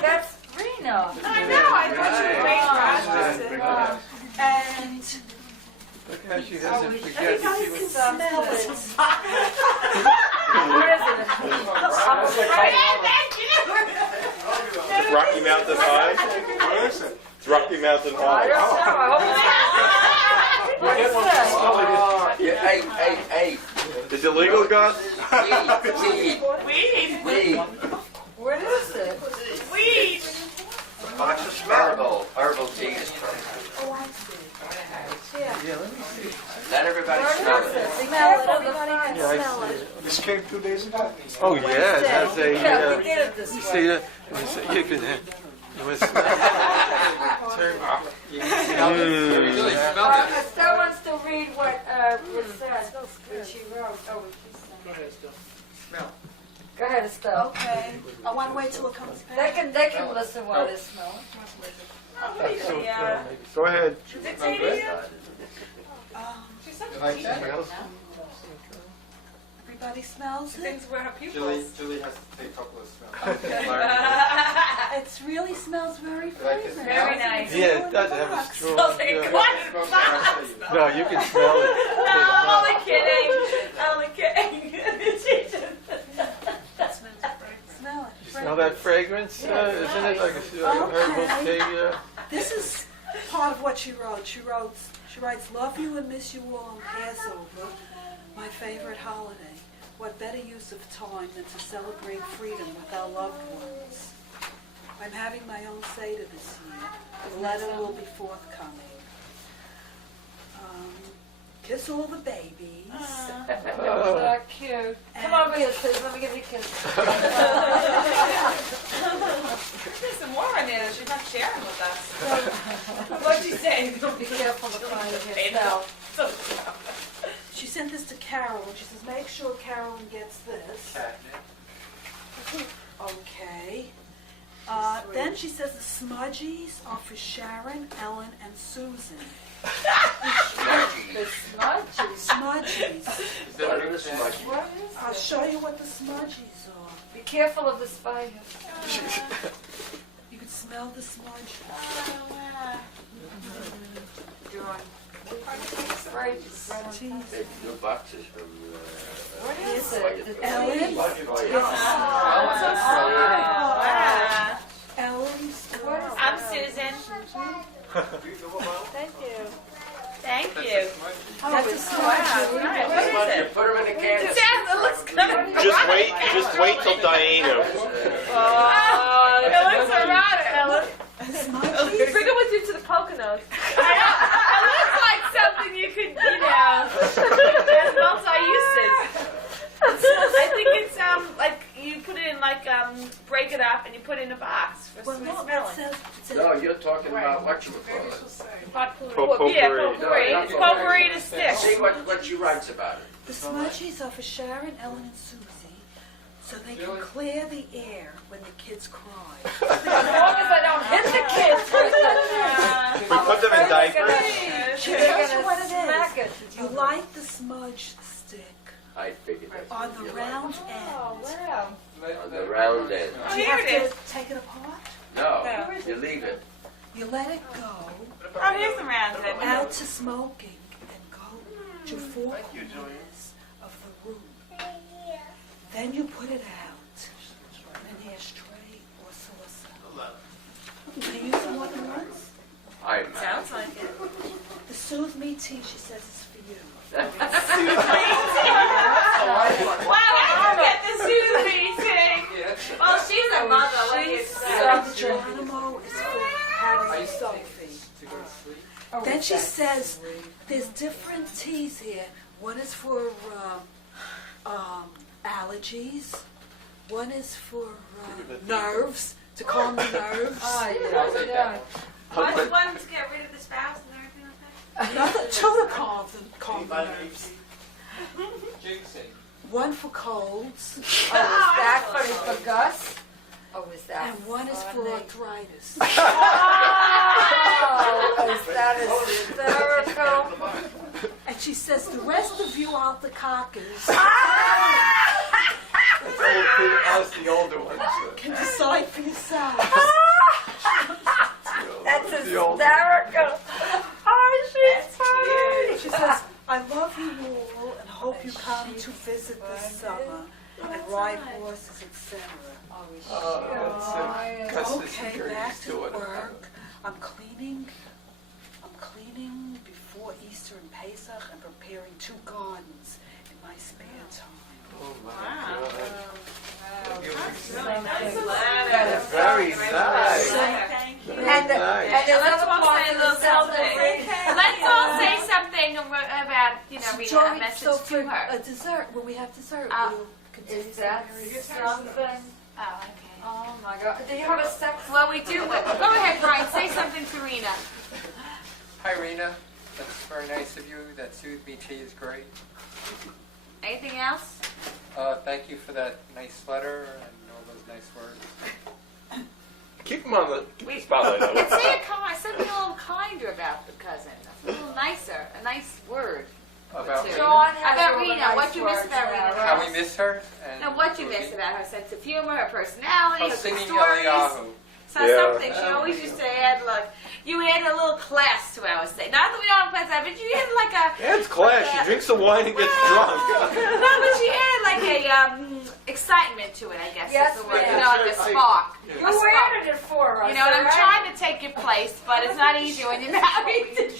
That's Reno. I know. I thought you were waiting for us. And Look how she doesn't you forget. guys can smell it. Where is it? It's Rocky Mountain High? What is it? It's Rocky Mountain I don't High. know. What is that? Hey. Is it legal, Gus? Weed. What is it? Weed. Herbal tea is Oh, I see. Yeah, let me see. Let everybody What smell is it. it? Smell it. Everybody can Yeah, I smell see it. it. This came 2 days ago. Oh, yeah, it has a. Yeah, we did it this You way. see that? You can have. You want to smell it? Estelle wants to read what it said, what she wrote. Oh, what she said. Go ahead, Steph. Smell. Go ahead, Estelle. Okay. I want to wait till it comes back. They can listen while they smell it. Yeah. Go ahead. Is it tea to you? She's such You a like teacher. that? Everybody smells it. Things where her pupils. Julie has to take a couple of smells. It really smells very Like it fragrant. Very nice. Yeah, it does have a strong. Smells like a yeah. cotton box. No, you can smell it. No, I'm only kidding. I'm only kidding. Smell it. You smell that fragrance? Isn't it like a herbal tea? This is part of what she wrote. She writes, love you and miss you all on Passover, my favorite holiday. What better use of time than to celebrate freedom with our loved ones? I'm having my own Seder this year. The letter will be forthcoming. Kiss all the babies. So cute. Come over here, sis. Let me give you a kiss. There's some more on there that she's not sharing with us. What'd you say? Be careful to find yourself. She sent this to Carol, and she says, make sure Carolyn gets this. Okay. Then she says the smudgies are for Sharon, Ellen, and Susan. The smudgies. Smudgies. What are the smudgies? What is I'll show you what the smudgies are. Be careful of the spiders. You can smell the smudge. Hey, new boxes from. What is it? Ellen. Wow. Ellen's. I'm Susan. Thank you. Thank you. That's a smudge. Wow. Nice. What is it? Put them in the can. It looks kind of Just wait till Diana. Oh, it looks erotic. Smudgies? Bring it with you to the Poconos. I know. It looks like something you could, has multi-uses. I think it's like you put it in break it up and you put it in a box for Well, sweet no, smelling. it says No, you're talking about whatchamacallit. Potpourri. Yeah, potpourri. No, It's potpourri to stick. See what she writes about it. the smudgies are for Sharon, Ellen, and Susie, so they can clear the air when the kids cry. As long as I don't hit the kids with it. We put them in diapers. She They're tells you gonna what it smack is. it. You light the smudge stick I figured that's on what the you round Oh, end. wow. like. On the round end. Oh, Do you here have it is. to take it apart? No, you leave it. You let it go Oh, here's the round end. out to smoking and go to 4 corners of the room. Then you put it out in an ashtray or saucer. Can you use it more than once? Sounds like it. The Soothe Me tea, she says, is for you. Wow, I forget the Susie thing. Well, she's a mother. What do you say? The Geronimo is for Harry and Sophie. Then she says, there's different teas here. One is for allergies. One is for nerves, to calm the nerves. Oh, yeah. One to get rid of the spouse and everything like that? Another to calm the nerves. Jinxing. One for colds. Oh, is that for Gus? Oh, is that And one is for arthritis. Oh, is that hysterical? And she says, the rest of you alpacakas Us, the older ones. can decide for yourselves. That's hysterical. Oh, she's funny. She says, I love you all and hope you come to visit this summer and ride horses, etc. Okay, back to work. I'm cleaning before Easter and Pesach and preparing 2 gardens in my spare time. Oh my Wow. God. That's really nice. Very nice. Thank you. And the Let's all say a little something. Let's all say something about, reading a message so to for her. a dessert, when we have dessert, we'll continue Is that something? Oh, okay. Oh, my God. Do you have a sex? Well, we do. Go ahead, Brian. Say something to Rena. Hi, Rena. That's very nice of you. That Soothe Me tea is great. Anything else? Thank you for that nice letter and all those nice words. Keep them on the spotlight. Let's say something a little kinder about the cousin. A little nicer. A nice word. About Two. Rena? Dawn has About all the Rena. nice What you miss words about Rena? about How us. we miss her and And what you miss about her sense of humor, her personality, Oh, her singing stories. Eliyahu. So something. She always used to add, you add a little class to our say. Not that we don't have class, but you add like a... Yeah, it's class. She drinks the wine and gets drunk. No, but she added like a excitement to it, I guess Yes, is the word. ma'am. Like a spark. You added it for us. And I'm all right? trying to take your place, but it's not easy when you're married. You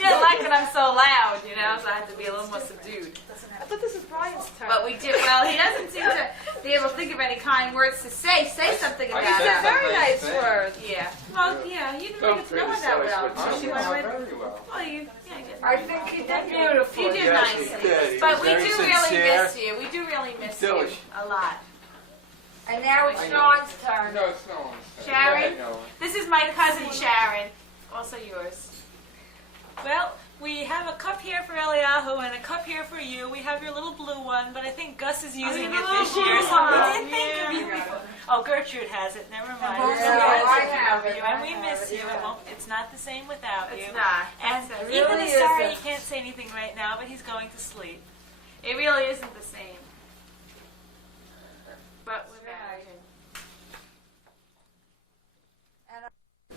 didn't like it, I'm so loud, so I have to be a little more subdued. I thought this is Brian's But we do. Well, he doesn't seem to be able to think of any kind words to say. Say something about He said it. very nice words. Yeah. Well, yeah. You didn't get to know her that well. She went with. Very well. Well, you. Yeah, I guess. I think he did beautiful. You did Yes, nice. he did. He But was we very do really sincere. miss you. We do really miss you Dillish. a lot. And now it's Sean's turn. No, it's no one's turn. Sharon? Go ahead, Nolan. This is my cousin Sharon. Also yours. Well, we have a cup here for Eliyahu and a cup here for you. We have your little blue one, but I think Gus is using it this year, so we didn't think of you before. Oh, Gertrude has it. Never mind. I have it. And we miss you. It's not the same without you. It's not. And It Ethan really is sorry he isn't. can't say anything right now, but he's going to sleep. It really isn't the same. But we're married.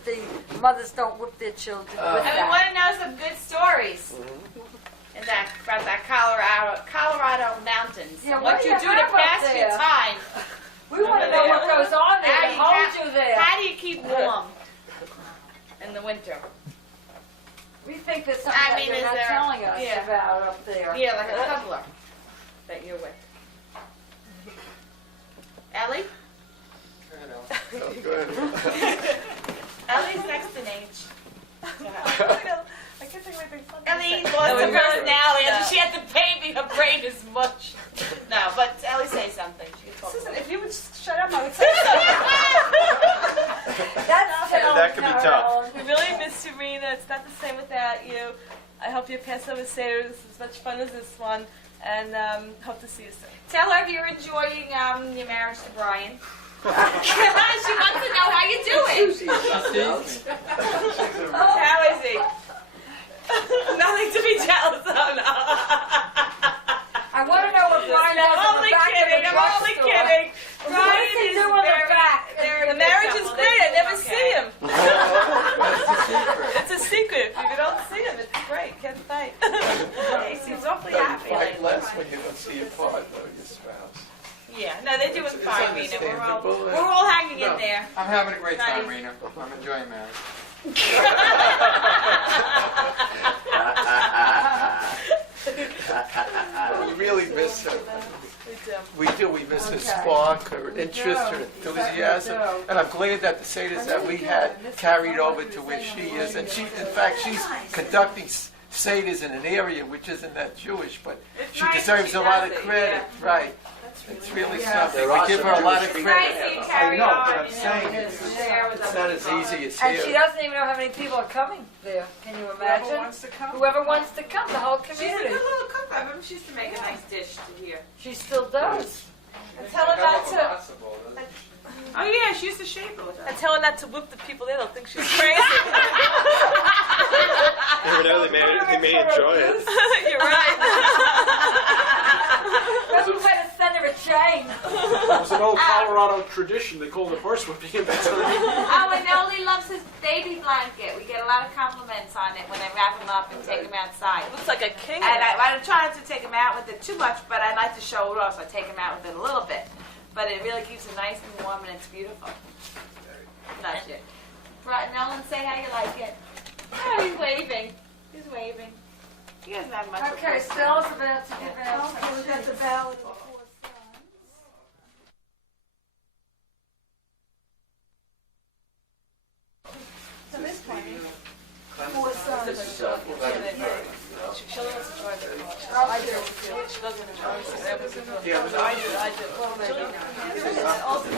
The mothers don't whip their children with And we that. want to know some good stories. In that about that Colorado mountains. Yeah, what what do you you do to have up pass your there? time. We want to know what goes on there, How that do you holds keep- you there. How do you keep warm in the winter? We think there's something I that mean, they're is not there- telling us yeah. about up there. Yeah, like a coupler that you're with. Ellie? So good. Ellie's next in age. I can't think of anything funny. Ellie lost her personality after she had the baby. Her brain is mush. No, but Ellie say something. She can talk. Susan, if you would just shut up, I would say something. That could be tough. We really miss you, Rena. It's not the same without you. I hope your Passover Seder is as much fun as this one, and hope to see you soon. Tell her you're enjoying your marriage to Brian. She wants to know how you're doing. How is he? Nothing to be jealous of. No. I want to know what Brian has I'm on the only back kidding. of the I'm only drugstore. kidding. What Brian does he is do on the very, back? very The marriage is good great. I couple. never see him. It's a secret. If you don't see him, it's great. Can't fight. He seems awfully happy. Fight less when you don't see your partner or your spouse. Yeah, no, they're doing It's fine, Rena. understandable. We're all hanging in No. there. I'm having a great time, Nice. Rena. I'm enjoying marriage. We really miss her. We do. We miss her spark, her interest, her enthusiasm. And I'm glad that the Seder's that we had carried over to where she is. And she, in fact, she's conducting Seder's in an area which isn't that Jewish, but It's she nice deserves she a lot does of it, credit. yeah. Right. It's really something. There We are give some her a lot of Jewish credit. Nice that you I carry know, on, but I'm you saying know, it's share with it's other not as people. easy as And she here. doesn't even know how many people are coming there. Can you imagine? Whoever wants to come. Whoever wants to come, the whole She's a community. good little cook. I remember she used to make a nice dish to hear. She still does. And tell her not to. Oh yeah, she used to shape it with And us. tell her not to whoop the people there. They'll think she's crazy. Never know, they may enjoy it. You're right. Maybe we might have sent her a chain. It was an old Colorado tradition. They called it horse whipping at that time. Oh, and Noli loves his baby blanket. We get a lot of compliments on it when I wrap him up and take him outside. Looks like a king. And I'm trying to take him out with it too much, but I like to show it off, so I take him out with it a little bit. But it really keeps him nice and warm, and it's beautiful. Not you. Nolan, say how you like it. Oh, he's waving. He's waving. He doesn't have much. Okay, Stella's about to give out. Okay, we got the ballot of the 4 sons. So this point, 4 sons. she doesn't enjoy the I do. She doesn't enjoy it. Yeah, but I do. Also,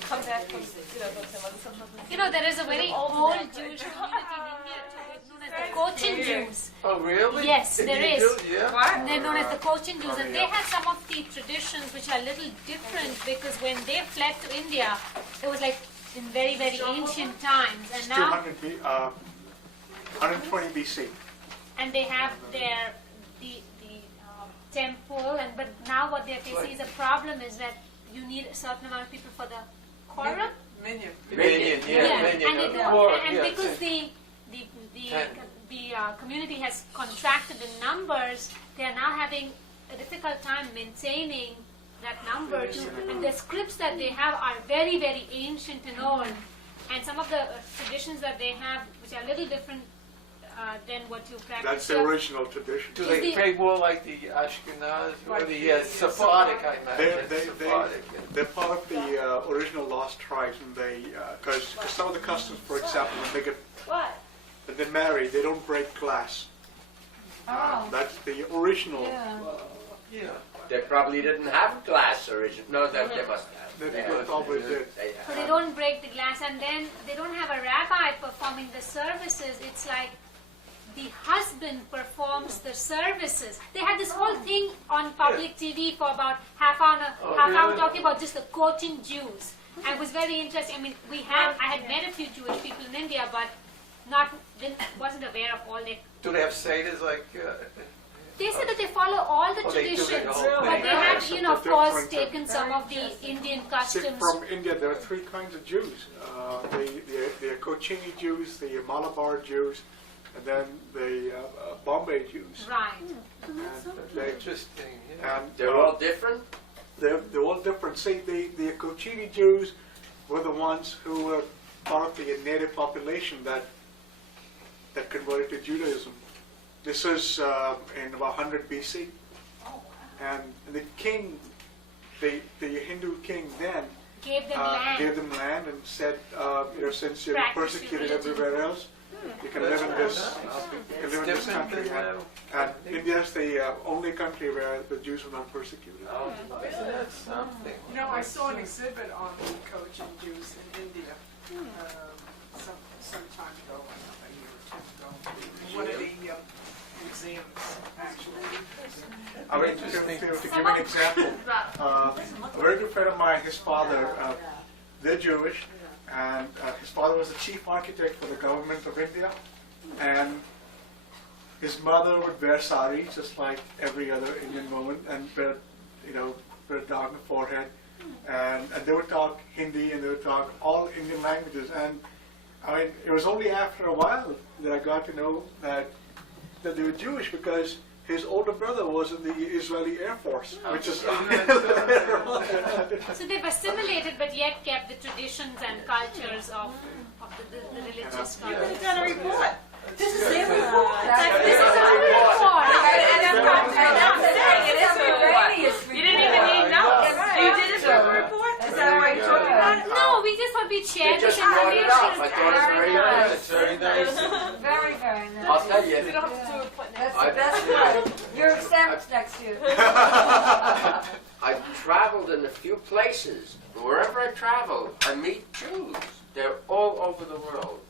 come back from, go to some other stuff. You know, there is a very old Jewish community in India too. They're known as the Cochin Jews. Oh, really? Yes, there You is. do? Yeah. They're known as the Cochin Jews, and they have some of the traditions which are a little different because when they fled to India, it was like in very, very ancient times, and now 120 BC. and they have their the temple, and but now what they're facing is a problem is that you need a certain amount of people for the quorum. Minion, And, minion. and because the community has contracted in numbers, they are now having a difficult time maintaining that number. And the scripts that they have are very, very ancient and old. And some of the traditions that they have, which are a little different than what you practice. That's the here. original tradition. Do they pray more like the Ashkenaz or the Sephardic, I imagine? They're part of the original lost tribes, and they, because some of the customs, for example, when they marry, they don't break glass. That's the original. Yeah. They probably didn't have glass originally. No, they must have. They probably did. So they don't break the glass, and then they don't have a rabbi performing the services. It's like the husband performs the services. They had this whole thing on public TV for about half hour talking about just the coaching Jews. And it was very interesting. I mean, I had met a few Jewish people in India, but wasn't aware of all the. Do they have seders like? They said that they follow all the traditions, but they have, of course, taken some of the Indian customs. See, from India, there are three kinds of Jews. The Kochini Jews, the Malabar Jews, and then the Bombay Jews. Right. They're interesting. And they're all different? They're all different. See, the Kochini Jews were the ones who were part of the native population that converted to Judaism. This is in about 100 BC. And the king, the Hindu king then, gave them land and said, since you're persecuted everywhere else, you can live in this country. And India is the only country where the Jews were not persecuted. Isn't that something? I saw an exhibit on the Cochin Jews in India some time ago, a year or two ago. One of the museums, actually. I mean, to give an example, a very good friend of mine, his father, they're Jewish, and his father was the chief architect for the government of India, and his mother would wear sari just like every other Indian woman, and wear a dog on the forehead, and they would talk Hindi, and they would talk all Indian languages, and I mean, it was only after a while that I got to know that they were Jewish, because his older brother was in the Israeli Air Force, which is... So they've assimilated but yet kept the traditions and cultures of the religious culture. You've done a report. This is their report. This is our report. And I'm saying it is a report. You didn't even need notes. You did it for a report? Is that why you're talking about it? No, we just thought we'd share this information. I thought it's very nice. It's very nice. Very, very nice. I'll tell you. You don't have to do it That's the best part. You're exempt next to you. I've traveled in a few places. Wherever I travel, I meet Jews. They're all over the world.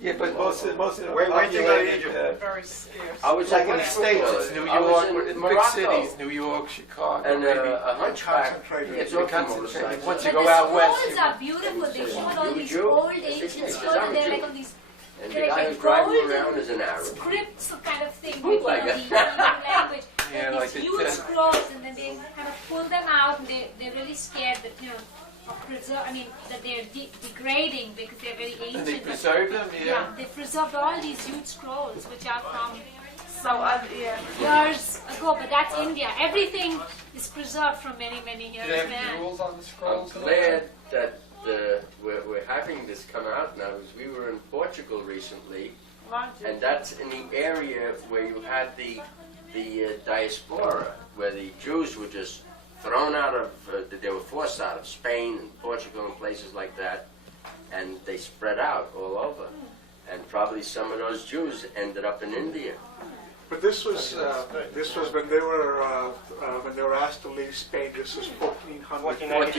Yeah, but most of the Where did you go to Egypt? Very scarce. I was like in the States, it's New I was York, in big Morocco. cities, New York, Chicago, And maybe. a hunchback. It's all concentrated. Once you But go out the west, scrolls are beautiful. They showed all these Jew? old Yes, ancient yes, scrolls, and they're like on these And the guy who's driving around is an Arab. scripts kind of thing Oh with my the God. Hebrew language. Yeah, And like these it, huge scrolls, and then they kind of pull them out, and they're really scared that that they're degrading because they're very ancient. and they preserve them, Yeah, they preserved all these huge scrolls, which are from years ago. But that's India. Everything is preserved from many, many years Do they have back. jewels on the I'm scrolls? glad that we're having this come out now, because we were in Portugal recently, and that's in the area where you had the diaspora, where the Jews were just thrown out of, they were forced out of Spain and Portugal and places like that, and they spread out all over. And probably some of those Jews ended up in India. But this was when they were asked to leave Spain. This was 1400.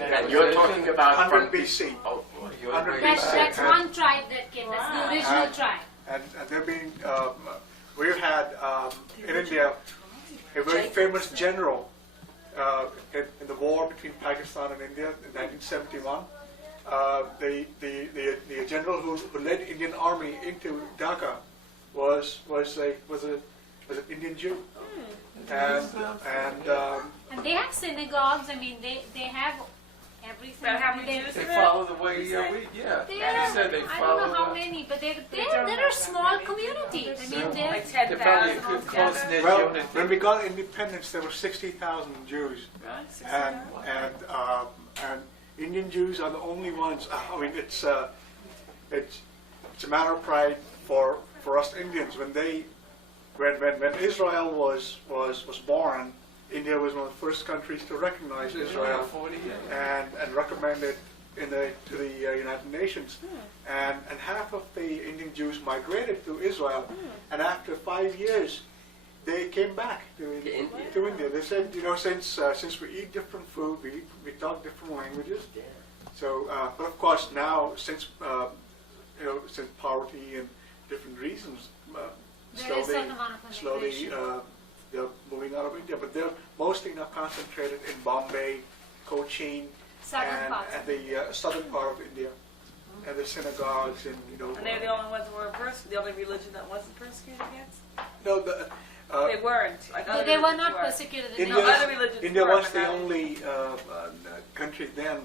And you're talking about 100 from BC. Oh, 100 That's one tribe that came. That's the original tribe. And they're being, we had in India a very famous general in the war between Pakistan and India in 1971. The general who led Indian army into Dhaka was an Indian Jew, and they have synagogues. I mean, they have everything. But how many Jews they are there? follow the way you said they I follow. don't know how many, but they're a small community. I mean, They're probably a good close-knit well, unit. when we got independence, there were 60,000 Jews, and Indian Jews are the only ones. I mean, it's a matter of pride for us Indians, when Israel was born, India was one of the first countries to recognize Israel and recommend it to the United Nations. And half of the Indian Jews migrated to Israel, and after 5 years, they came back to India. They said, since we eat different food, we talk different languages. So, but of course now, since since poverty and different reasons, slowly they're moving out of India. But they're mostly now concentrated in Bombay, Cochin, and the southern part of India, and the synagogues and And they're the only ones that were the only religion that wasn't persecuted against. No, they weren't. They were not persecuted. Other religions India were, was but the not- only country then,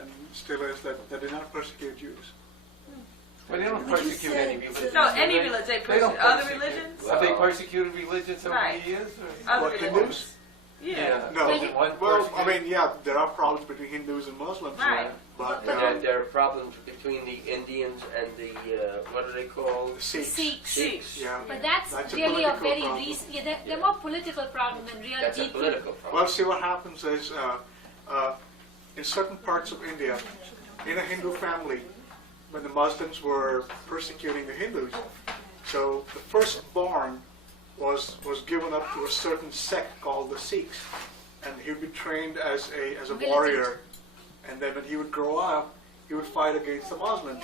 and still is, that did not persecute Jews. Well, they don't persecute any religion. No, any religion. They They don't persecute other persecute. religions. Have they persecuted religions over Right. the years? Other What, religions. Hindus? Yeah. No, Well, you- well, I mean, yeah, there are problems between Hindus and Muslims. Right. But There are problems between the Indians and the, what are they called? Sikhs. Yeah. But that's a really a political very problem. recent. Yeah, they're more political problem than real That's a deep. political problem. Well, see, what happens is, in certain parts of India, in a Hindu family, when the Muslims were persecuting the Hindus, so the firstborn was given up to a certain sect called the Sikhs, and he would be trained as a warrior, and then when he would grow up, he would fight against the Muslims,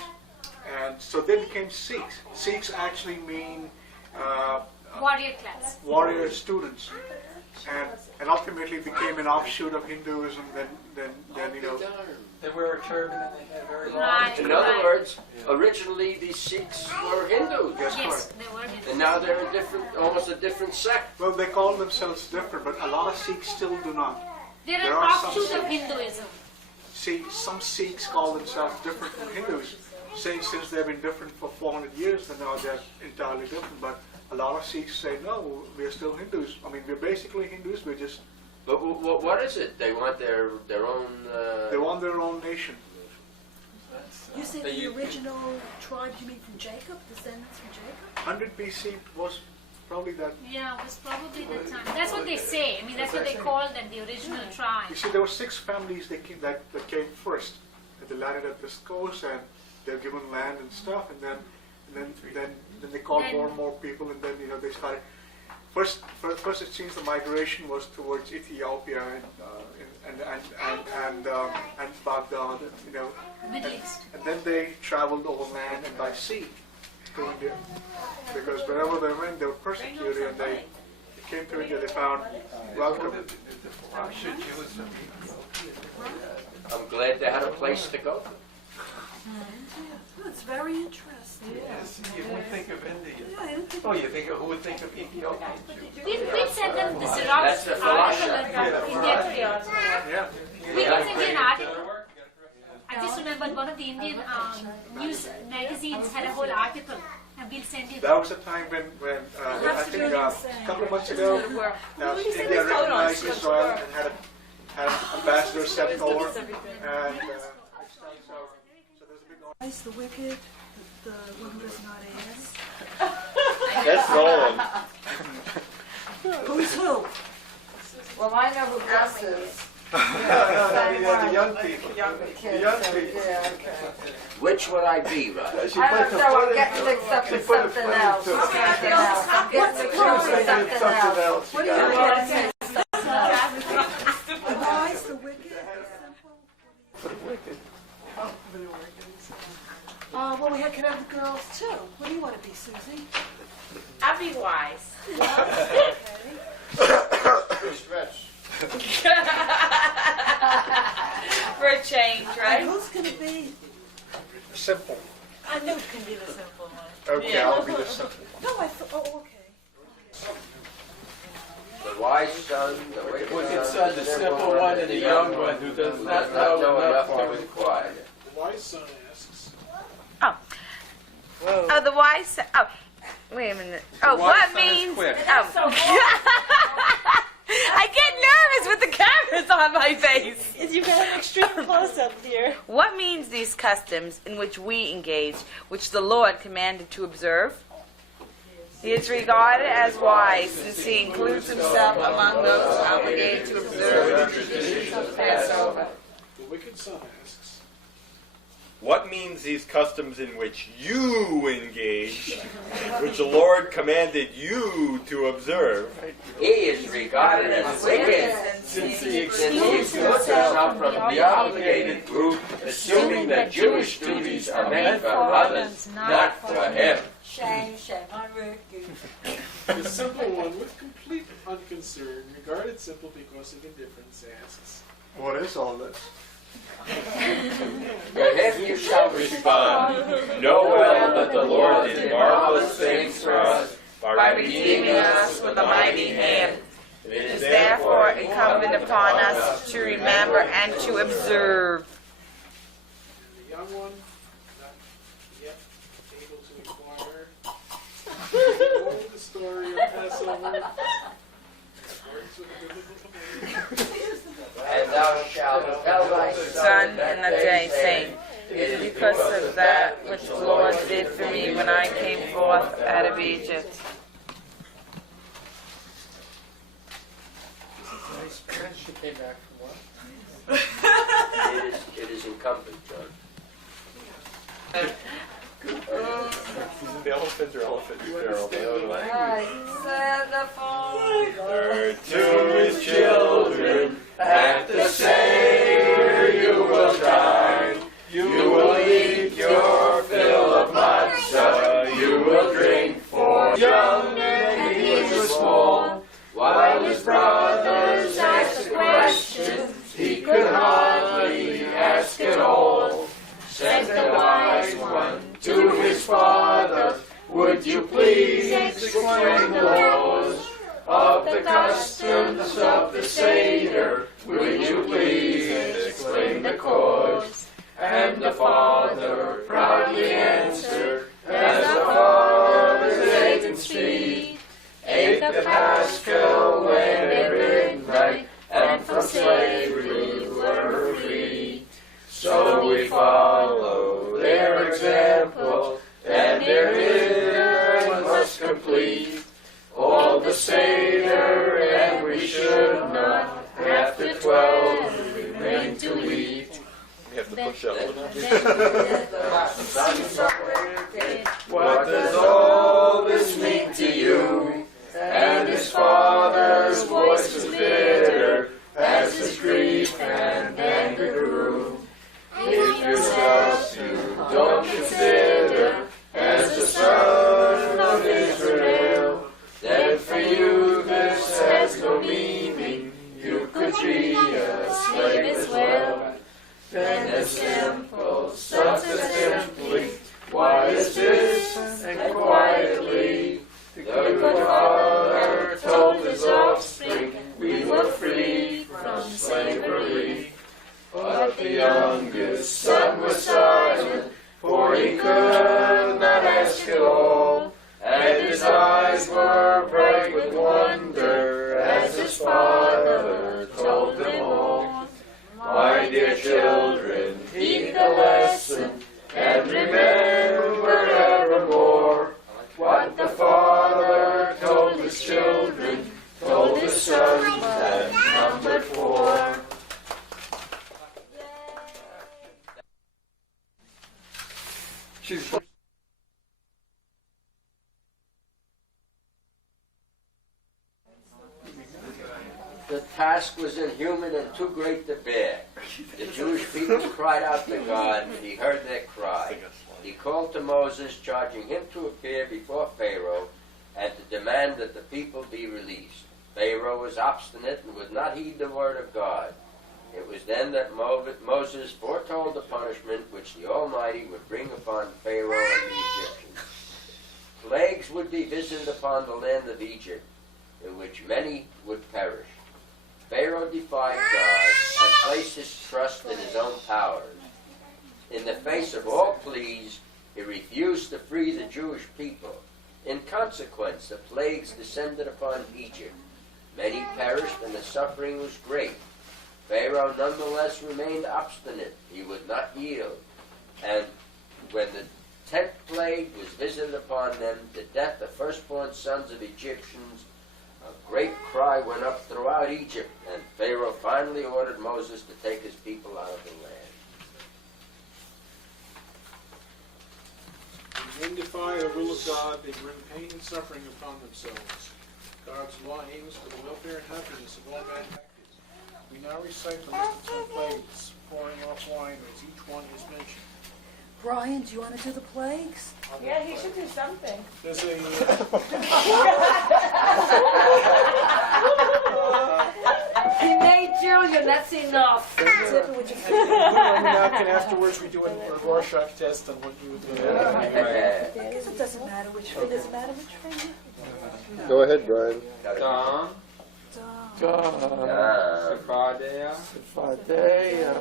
and so they became Sikhs. Sikhs actually mean Warrior class. warrior students, and ultimately became an offshoot of Hinduism. Then They wear a turban and they have very long. Right. In other words, originally these Sikhs were Hindus. Yes, they were Hindus. And now they're a different, almost a different sect. well, they call themselves different, but a lot of Sikhs still do not. They're an There are some offshoot of Sikhs. Hinduism. See, some Sikhs call themselves different from Hindus, saying since they've been different for 400 years, then now they're entirely different. But a lot of Sikhs say, no, we're still Hindus. I mean, we're basically Hindus, we're just, But what is it? They want their own... they want their own nation. You said They the use- original tribe, you mean from Jacob, descendants from Jacob? 100 BC was probably that. Yeah, it was probably the time. That's what they say. I mean, that's what they called them, the original tribe. You see, there were 6 families that came first, and they landed at this coast, and they're given land and stuff, and then they called more and more people, and then they started. First, it seems the migration was towards Ethiopia and Baghdad, Middle East. and then they traveled overland and by sea to India, because wherever they went, they were persecuted, and they came to India. They found welcome. I'm glad they had a place to go. Oh, it's very interesting. Yes, you would think of India. Yeah, I don't think Oh, who would think of Ethiopia? We'll send them the That's Xerox the article philosophy. in India today. Yeah. We can send you an article. I just remembered one of the Indian news magazines had a whole article, and we'll send you That was a time when I think a couple of months ago, India recognized Israel and had an ambassador sent over, and so there's a big. Is the wicked, the one who does not ask? That's Nolan. Who's who? Well, I know who Gus is. The young people. The young people. Yeah, okay. Which would I be, right? I don't know, I'm getting mixed up with something else. Something else. I'm getting mixed up with something else. What do you I'm want? getting mixed up. The wise, the wicked, the simple? Well, we can have the girls too. What do you want to be, Susie? I'll be wise. Good stretch. For a change, And right? who's going to be? Simple. I knew it can be the simple one. Okay, I'll be the simple. No, I thought, oh, okay. The wise son, the wicked Wicked son, son, the simple one, and the young one who does not know enough or to require. The wise son asks. Oh, the wise. Oh, wait a minute. Oh, wise what son is means? quick. Oh. I get nervous with the cameras on. on my face. You've got an extreme close-up here. What means these customs in which we engage, which the Lord commanded to observe? He is regarded as wise since he includes himself among those obligated to observe the traditions of Passover. The wicked son asks, What means these customs in which you engage, which the Lord commanded you to observe? He is regarded as wicked since he excludes himself from the obligated group, assuming that Jewish duties are meant for others, not for him. Shame, on Ricky. the simple one with complete unconcern, regarded simple because of indifference, asks, What is all this? To him you shall respond, know well that the Lord did marvelous things for us by redeeming us with a mighty hand. It is therefore incumbent upon us to remember and to observe. And the young one, not yet able to inquire, told the story of Passover, according to the biblical command. And thou shalt tell thy Son in the day, saying, it is because of that which the Lord did for me when I came forth out of Egypt. She came back from what? It is incumbent, John. The elephants are elephants. Send the phone. To his children, at the Seder you will dine. You will eat your fill of matzah. You will drink for young and he was small. While his brothers asked questions, he could hardly ask at all. Said the wise one to his father, would you please explain the laws of the customs of the Seder? Would you please explain the cause? And the father proudly answered, as the fathers ate and speak, ate the Paschal when at midnight, and from slavery were free. So we follow their example, and their ignorance was complete. All the Seder, and we should not, after 12, remain to eat. We have to push up. What does all this mean to you? And his father's voice was bitter as his grief and anger grew. If yourselves you don't consider as the son of Israel, then for you this has no meaning. You could be a slave as well. Then the simple, something simply, why is this? And quietly, the good father told his offspring, we were free from slavery. But the youngest son was silent, for he could not ask at all, and his eyes were bright with wonder as his father told them all. My dear children, heed the lesson, and remember evermore what the father told his children, told his sons that numbered 4. The task was inhuman and too great to bear. The Jewish people cried out to God, and he heard their cry. He called to Moses, charging him to appear before Pharaoh and to demand that the people be released. Pharaoh was obstinate and would not heed the word of God. It was then that Moses foretold the punishment which the Almighty would bring upon Pharaoh and the Egyptians. Plagues would be visited upon the land of Egypt, in which many would perish. Pharaoh defied God and placed his trust in his own powers. In the face of all pleas, he refused to free the Jewish people. In consequence, the plagues descended upon Egypt. Many perished and the suffering was great. Pharaoh nonetheless remained obstinate. He would not yield. And when the 10th plague was visited upon them, the death of firstborn sons of Egyptians, a great cry went up throughout Egypt, and Pharaoh finally ordered Moses to take his people out of the land. In defy the rule of God, they bring pain and suffering upon themselves. God's law aims for the welfare and happiness of all mankind. We now recite the list of 10 plagues, pouring off wine as each one is mentioned. Brian, do you want to do the plagues? Yeah, he should do something. There's a... He made Julian, that's enough. And afterwards we do a Rorschach test on what you would do. I guess it doesn't matter which finger. Does it matter which finger? Go ahead, Brian. Dom. Sephadia. Sephadia.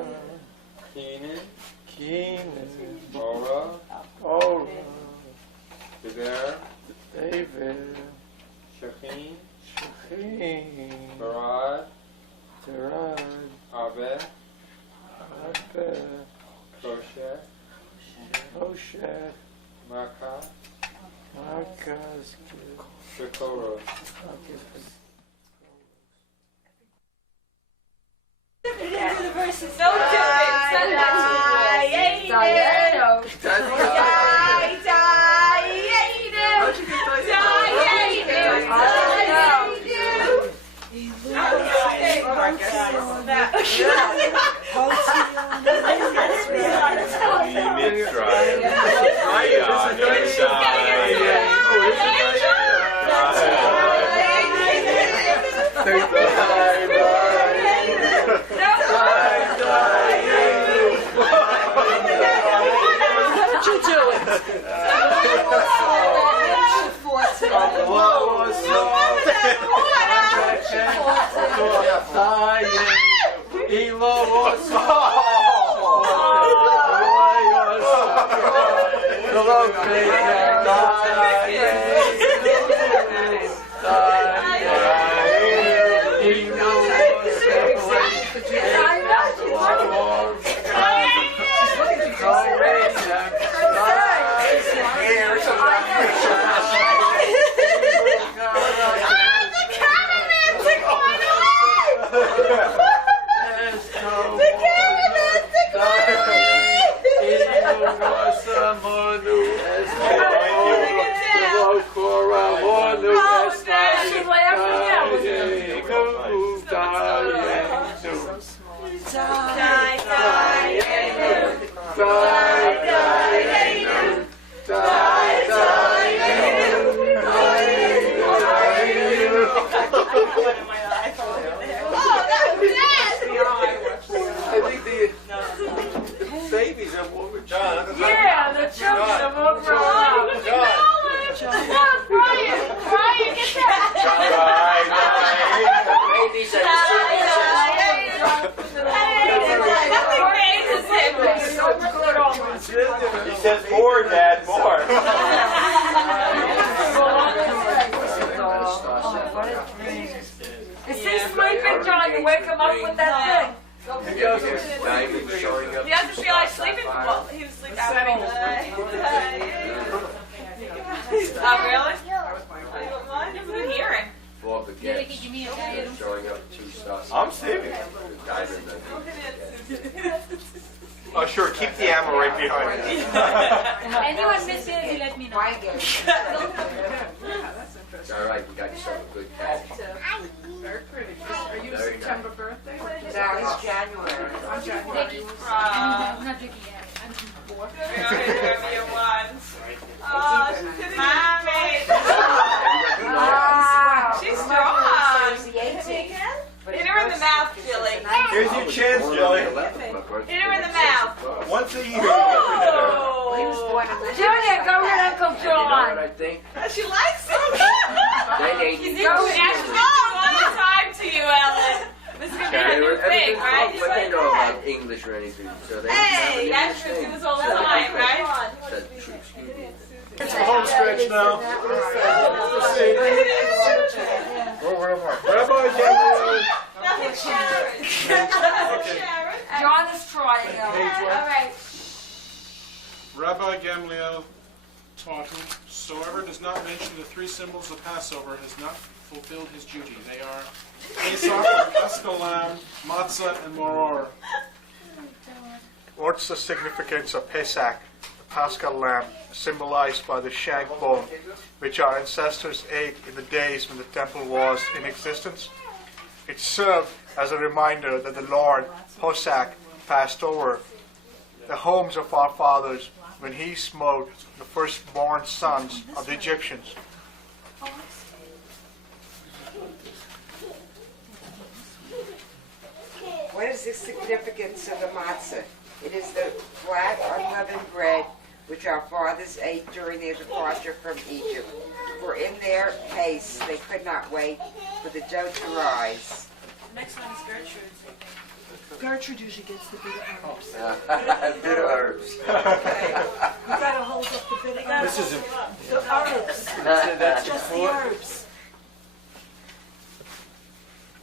Kenan. Ora. Dever. David. Shachin. Barad. Abed. Kosher. Makkah. Shakora. You didn't do the verses. Don't do it. Send it to Oh, sure. Keep the ammo right behind you. Anyone miss it, let me know. It's all right. You got yourself a good cat. Very pretty. Are you Very September birthday? No, it's January. I'm January. Ricky. Not Ricky, yeah. I'm 4. She's strong. Hit her in the mouth, Jilly. Here's your chance, Jilly. Hit her in the mouth. Once a year. Junior, go with Uncle You know what John. I think? She likes it. They ain't. She's one time to you, Ellen. This is going to be a new thing, right? But they know about English or anything, so they Hey, that's true. Do this all the time, right? Excuse me. It's a home stretch now. Let's see. Rabbi Daniel. Now hit Sharon. John is trying. All right. Rabbi Gamliel taught, whosoever does not mention the three symbols of Passover has not fulfilled his duty. They are Pesach, Paschal Lamb, Matzah, and Maror. What's the significance of Pesach, the Paschal lamb, symbolized by the shank bone, which our ancestors ate in the days when the temple was in existence? It served as a reminder that the Lord, Pesach, passed over the homes of our fathers when he smote the firstborn sons of the Egyptians. What is the significance of the matzah? It is the flat, unleavened bread which our fathers ate during their departure from Egypt. For in their haste they could not wait for the dough to rise. Next one is Gertrude's. Gertrude usually gets the bitter herbs. Bitter herbs. Okay. You gotta hold up the bitter herbs. This is the herbs. That's Just the herbs.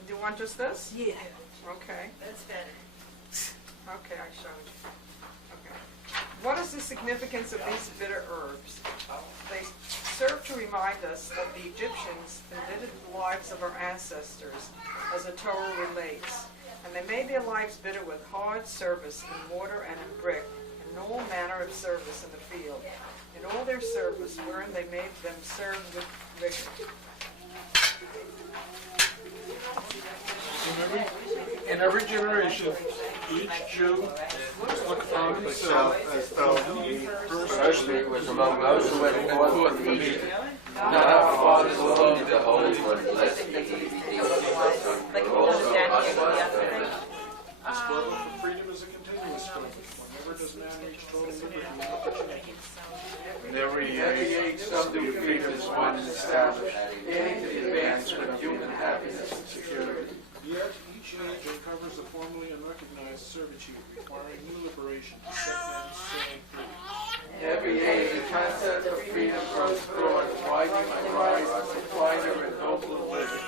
Do you want just this? Yeah. Okay. That's better. Okay, I showed you. Okay. What is the significance of these bitter herbs? They serve to remind us that the Egyptians embittered the lives of our ancestors, as the Torah relates. And they made their lives bitter with hard service in mortar and in brick, and all manner of service in the field. In all their service, wherein they made them serve with vigor. In every generation, each Jew must look upon himself as though he Firstly, it was among those who went forth from Egypt. Not our fathers alone, the Holy One, blessed be he. Also us. The struggle for freedom is a continuous struggle. Whenever does man reach total liberty and opportunity? In every age, some new freedom is won and established, aiding to the advancement of human happiness and security. Yet each age uncovers a formerly unrecognized servitude, requiring new liberation to set man's soul free. In every age, the concept of freedom grows broad, widening the horizon to finer and nobler living.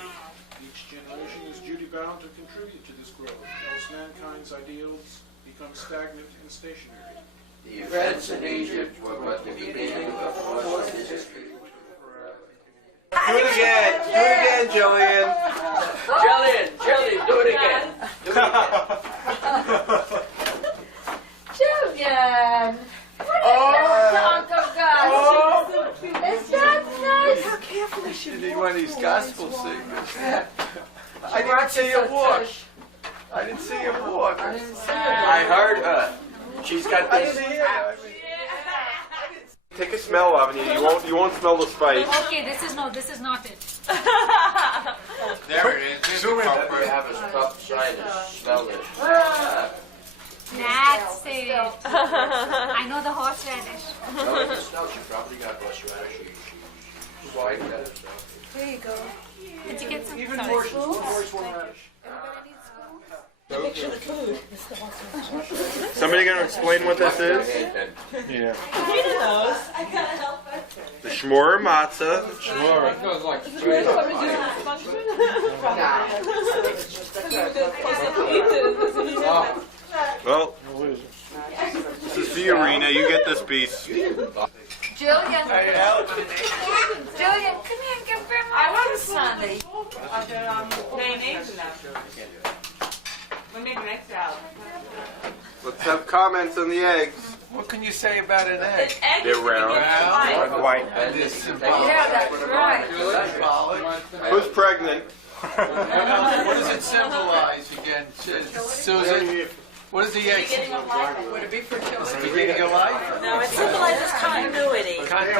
Each generation is duty-bound to contribute to this growth, else mankind's ideals become stagnant and stationary. The events in Egypt were but the beginning of a course in history. Do it again, Jillian. Jillian, do it again. Jillian! What is that, Uncle Gus? Is that nice? How careful is she? You need one of these gospel singers. I didn't watches see her her walk. tush. I didn't see her walk. I didn't see I heard her. She's got I this. didn't hear her. Take a smell of it. You won't smell the spice. Okay, this is not it. There it is. Zoom in. You have a tough sinus. Smell it. That's it. I know the horseradish. No, it smells. She probably got horseradish. She's white. There you go. Did you get some Even sorry, more spoons? radish. Picture the food. Mr. Watson. Somebody gonna explain what this is? Yeah. Rita knows. I gotta help her. The shmur matzah. Sure. Come and do this function? Well, this is for you, Rena. You get this piece. Jillian! Jillian, come here and give Grandma I want Sunday. Mayonnaise enough. We make next out. Let's have comments on the eggs. What can you say about an egg? They're round. White. And this symbolic. Yeah, that's right. Who's pregnant? What does it symbolize again, Susan? What is the egg? Would it be for children? It's the beginning of life? No, it symbolizes continuity. If I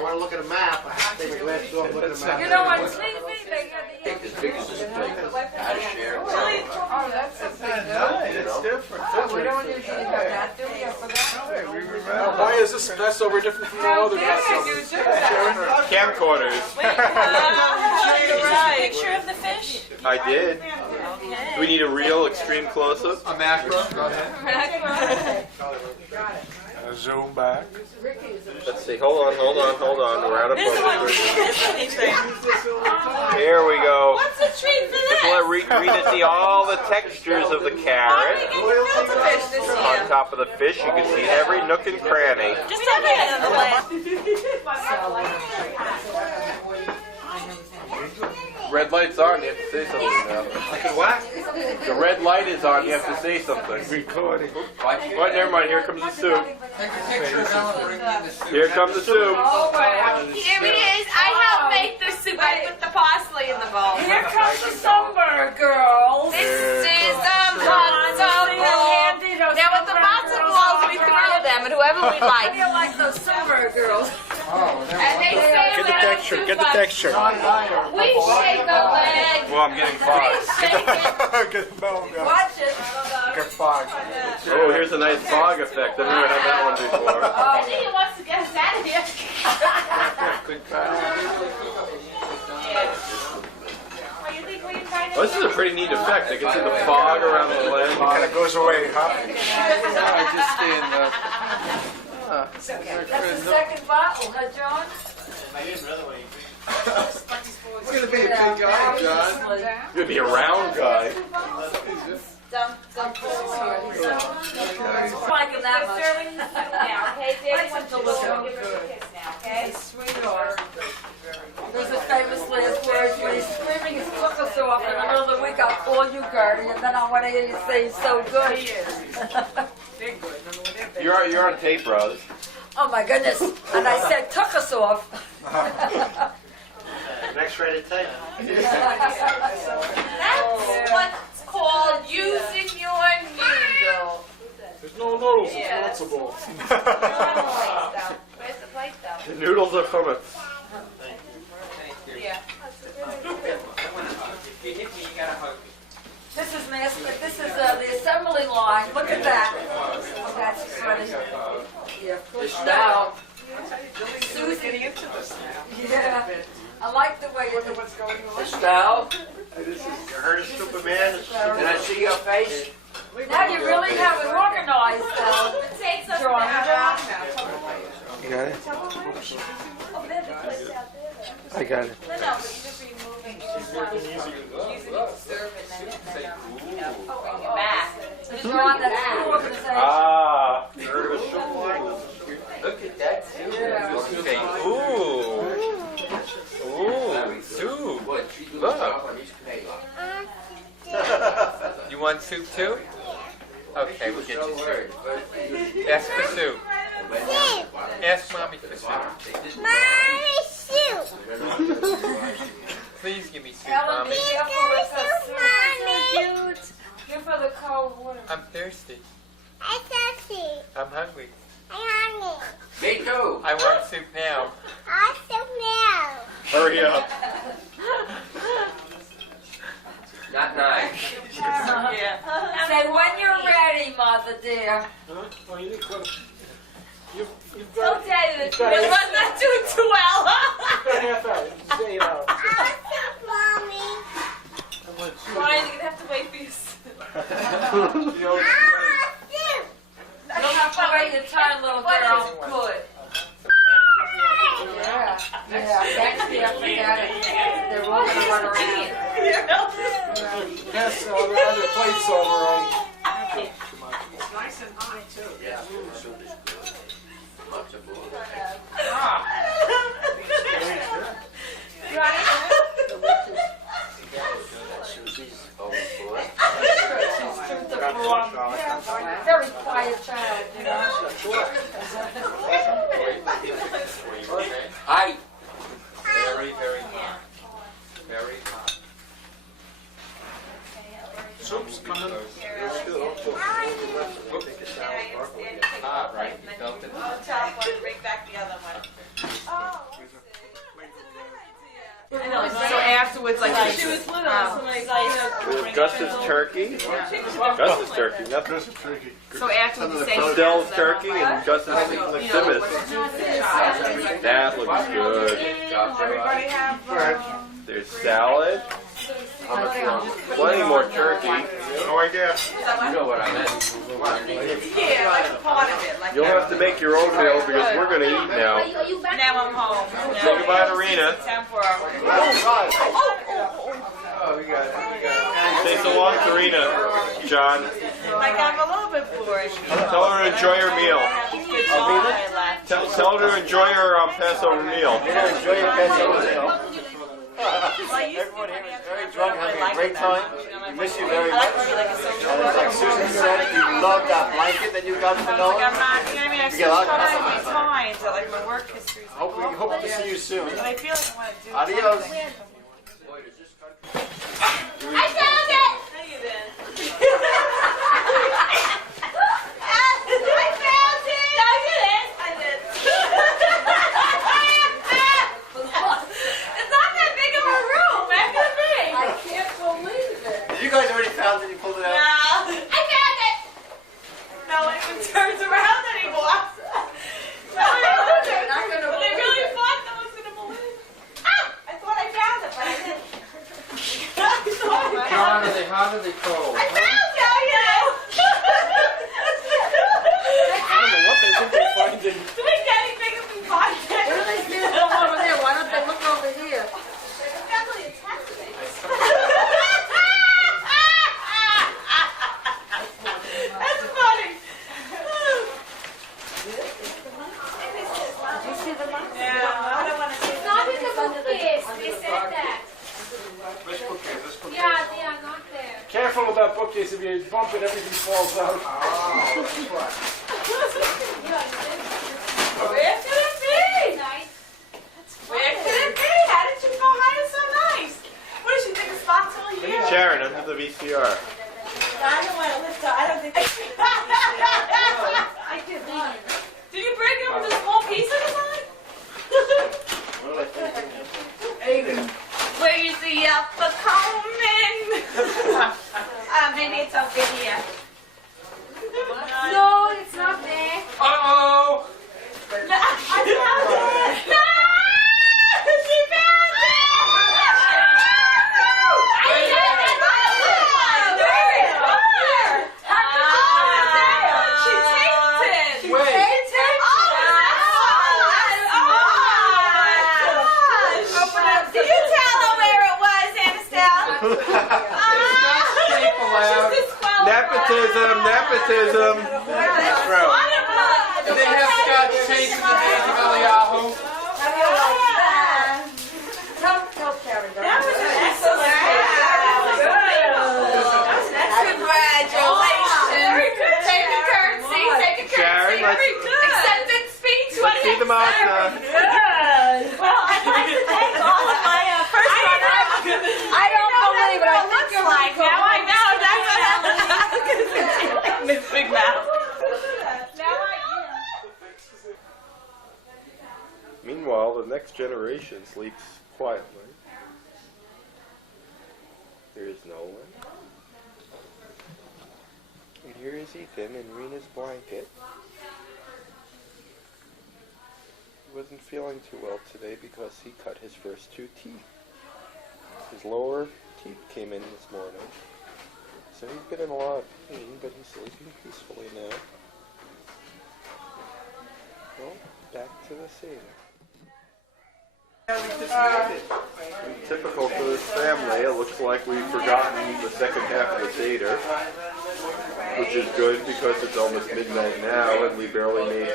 want to look at a map, I have to take my glasses off, look at a map. You know what? Sleepy, they got the As big as this plate. I share. Oh, that's a big Nice, it's different. We don't usually have that, do we? I forgot. We remember. Why is this Passover different from all other Passovers? Camcorders. Picture of the fish? I did. Do we need a real extreme close-up? A macro. Go ahead. Zoom back. Let's see. Hold on. We're out of focus. Here we go. What's the treat for this? Let Rita see all the textures of the carrot. On top of the fish, you can see every nook and cranny. Just tell me Red light's on. You have to say something now. What? The red light is on. You have to say something. Recording. What? Never mind. Here comes the soup. Take a picture of Ellen, bring me the soup. Here comes the soup. Here it is. I helped make the soup. I put the parsley in the bowl. Here comes the summer, girls. This is the matzo ball. Now with the matzo balls, we throw them at whoever we like. How do you like those summer girls? And they say Get the texture. Get the texture. we shake a leg. Well, I'm getting five. Get the bone going. Watch it. Get five. Oh, here's a nice fog effect. I've never had that one before. I think he wants to get us out of here. Good time. Oh, this is a pretty neat effect. I can see the fog around the lens. It kind of goes away, huh? I just stand up. That's the second bottle, huh, John? It's going to be a big guy, John. You're going to be a round guy. Liking that much. Sweetheart. There's a famous last words when he's screaming his took us off in the middle of the week. I'll call you, Gertie, and then I want to hear you say he's so good. You're on tape, Rose. Oh my goodness. And I said took us off. Next rated tape. That's what's called using your noodle. There's no noodles, it's matzo balls. Where's the plate though? The noodles are from it. Yeah. This is this is the assembly line. Look at that. Oh, that's funny. Yeah, push now. Susie. Yeah. I like the way you do what's going on. Estelle, You heard of Superman? did I see your face? Now you really have it organized, John. You got it? I got it. No, but you just removing, you just using it to serve and then bring it back. John, that's the organization. Ah. Look at that soup. Ooh, soup. What, she do Look. stuff on these potatoes. You want soup too? Okay, we'll get you soup. Ask for soup. Ask mommy for soup. Please give me soup, Ellen, mommy. be careful with the soup. Give her the cold water. I'm thirsty. I'm thirsty. I'm hungry. I'm hungry. Me too. I want soup now. I soup now. Hurry up. Not nine. Say when you're ready, Mother dear. Huh? Oh, you need to Don't tell you the truth. I'm not doing too well. half out. Say it out. I soup, Mommy. Brian, you're gonna have to wait for your soup. You don't have to wait your turn, little girl. Good. Yeah. Next year, forget it. They're all going to run around. Pass the other plates over, right? It's nice and hot, too. Yeah, soup is good. Matzo balls. Very quiet child, you know. Hi. Very, very hot. Very hot. Soup's coming. Hot, right? You felt it? On top one, bring back the other one. So afterwards, like She was little, so like, Gus's turkey. Gus's turkey. Nothing. So after we say Estelle's turkey and Gus's McSimmons. That looks good. Everybody have, There's salad. Plenty more turkey. No idea. You know what I meant. What? Yeah, like a part of it. Like You'll have to make your own meal because we're going to eat now. Now I'm home. Say goodbye to Rena. Time for our... Oh, we got it. Say so long to Rena, John. Like I'm a little bit bored. Tell her to enjoy her meal. Tell her to enjoy her Passover meal. Enjoy your Passover meal. Everyone here is very drunk, having a great time. We miss you very much. And it's like Susan said, we love that blanket that you got from Noah. Like I'm not, you know what I mean? I've seen so many times that like my work history is Hope to see you soon. but I feel like I want to do Adios. I found it! How you been? I found it! No, you didn't. I did. It's not that big of a room. Back to me. I can't believe it. You guys already found it, you pulled it out? No. I found it! No one even turns around anymore. No one even They're not gonna But they believe really it. thought no one's gonna believe. I thought I found it, but I didn't. John, are they hot or are they cold? I found it, you know. I don't know what they think they're finding. Do we get anything if we find it? What are they standing over there? Why don't they look over here? Family attacked me. That's funny. Did you see the mouse? Yeah, I don't want to see Not in the bookcase. They said that. Which bookcase? This bookcase? Yeah, they are not there. Careful with that bookcase. If you bump it, everything falls out. Where could it be? Where could it be? How did you know how it's so nice? What did you think of spots all year? Sharon, under the VCR. I don't want to lift up. I don't think I did not. Did you break it with a small piece of the mine? Where is the upper coming? Maybe it's over here. No, it's not there. Uh-oh! I found it! No! She found it! She taped it! Wait. Did you tell her where it was, Anistel? Nepotism, nepotism. Do they have Scott Chase in the days of Eliyahu? Tell Karen. That was an excellent. Congratulations. Very good. Take a curtsy. Take a curtsy. Sharon, Very good. Acceptance speech. Let's see the mouse. Good. Well, I'd like to thank all of my first runners. I don't believe it. I think you're like now. I know. That's what happened. This big mouth. Meanwhile, the next generation sleeps quietly. There is no one. And here is Ethan in Rena's blanket. He wasn't feeling too well today because he cut his first 2 teeth. His lower teeth came in this morning. So he's been in a lot of pain, but he's sleeping peacefully now. Well, back to the scene. Typical for this family, it looks like we've forgotten the second half of the Seder, which is good because it's almost midnight now and we barely made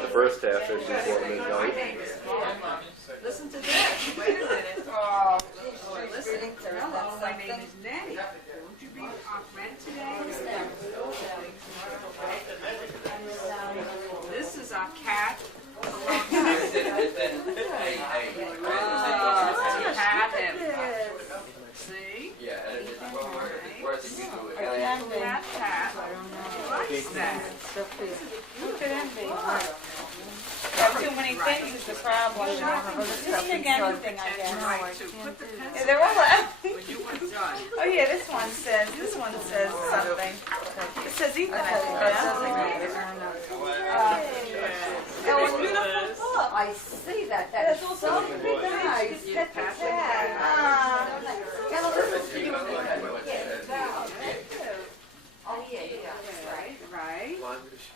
the first half in before midnight. Listen to this. Wait a minute. Oh, we're listening to hello, my name is Nettie. Won't you be our friend today? This is our cat. Pat him. See? Yeah, and it's worth it. You do it. Pat, Pat. Likes that. Look at him. Have too many things is the problem. This is the again thing, I guess. Put the pencil Yeah, they're all when you were done. Oh yeah, this one says something. It says Ethan, I think. That was beautiful book. I see that. That is so nice. Get the tag. Can I listen to you? Oh yeah, right.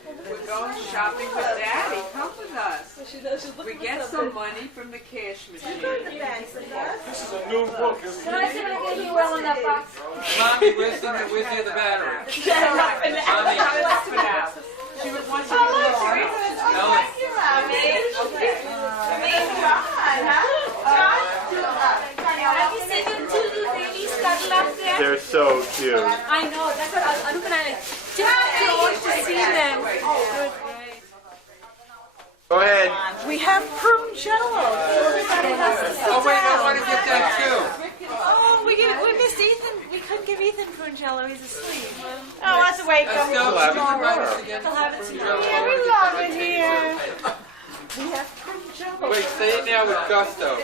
We're going shopping with Daddy. Come with us. We get some money from the cash machine. This is a new book, isn't Can I see what I gave you well in that box? Mommy, where's the battery? Mommy, for now. She was once in the Thank you, Mommy. Have you seen the two ladies cuddle up there? They're so cute. I know, that's what I'm gonna just to see them. Oh, great. Go ahead. We have prune jello. Everybody has to sit Oh, wait, I down. want to get that too. Oh, we missed Ethan. We couldn't give Ethan Pungello. He's asleep. Oh, let's wake him. We'll have it tomorrow. He'll have it tomorrow. Yeah, we love it here. We have prune jello. Wait, say it now with gusto.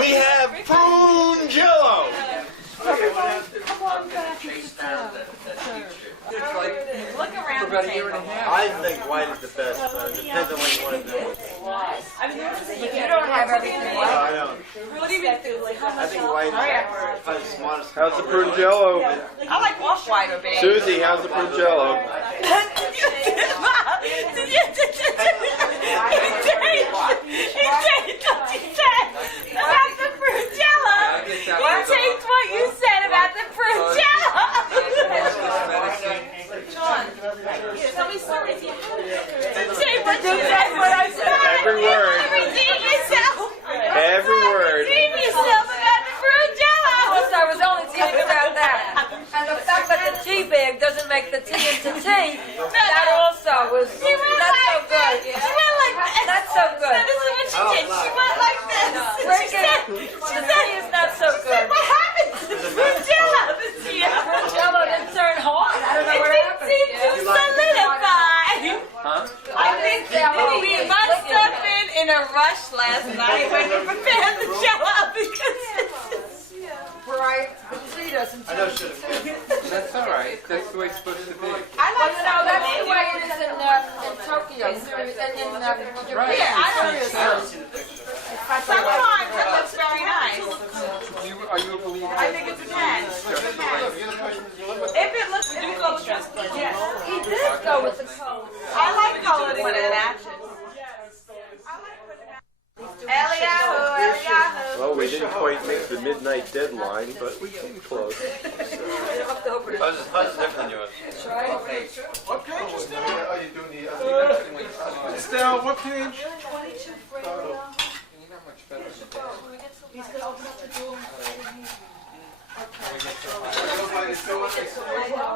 We have prune jello. Come on back and sit down. Look around For about a year and a half. I think white is the best. Depends on what you want to do. I mean, You don't have everything white. I know. What do you mean? Like, how I much think else? white is probably the smartest. How's the prune jello? I like off-white or beige. Susie, how's the prune jello? What you said about the fruit jello. John, somebody said if you Take what you said, what I said. Every word. Redeem yourself. Every word. Redeem yourself about the fruit jello. Course, I was only teasing about that. And the fact that the tea bag doesn't make the tea into tea, that also was not so good. She went like this. Not so good. That is what she did. She went like this. Break it. The tea is not so good. What happened to the fruit jello this year? Jello didn't turn hard. I don't know what It happened. didn't seem to solidify. Huh? I think we must have been in a rush last night when we prepared the jello because Right. The tea doesn't I know should have. That's all right. That's the way it's supposed to be. I like to know that's the way it is in Tokyo and in Japan. Right. Yeah, I don't I've seen the picture. sometimes it looks very nice. Are you a believer? I think it depends. If it looks beautiful, trust me. Yes. He did go with the coat. I like colored when it matches. Eliyahu. Well, we didn't quite make the midnight deadline, but we came close. How's it different than yours? What page is that? Oh, you're doing the. Estelle, what page? 22 Fredo. He's going to open up the door. All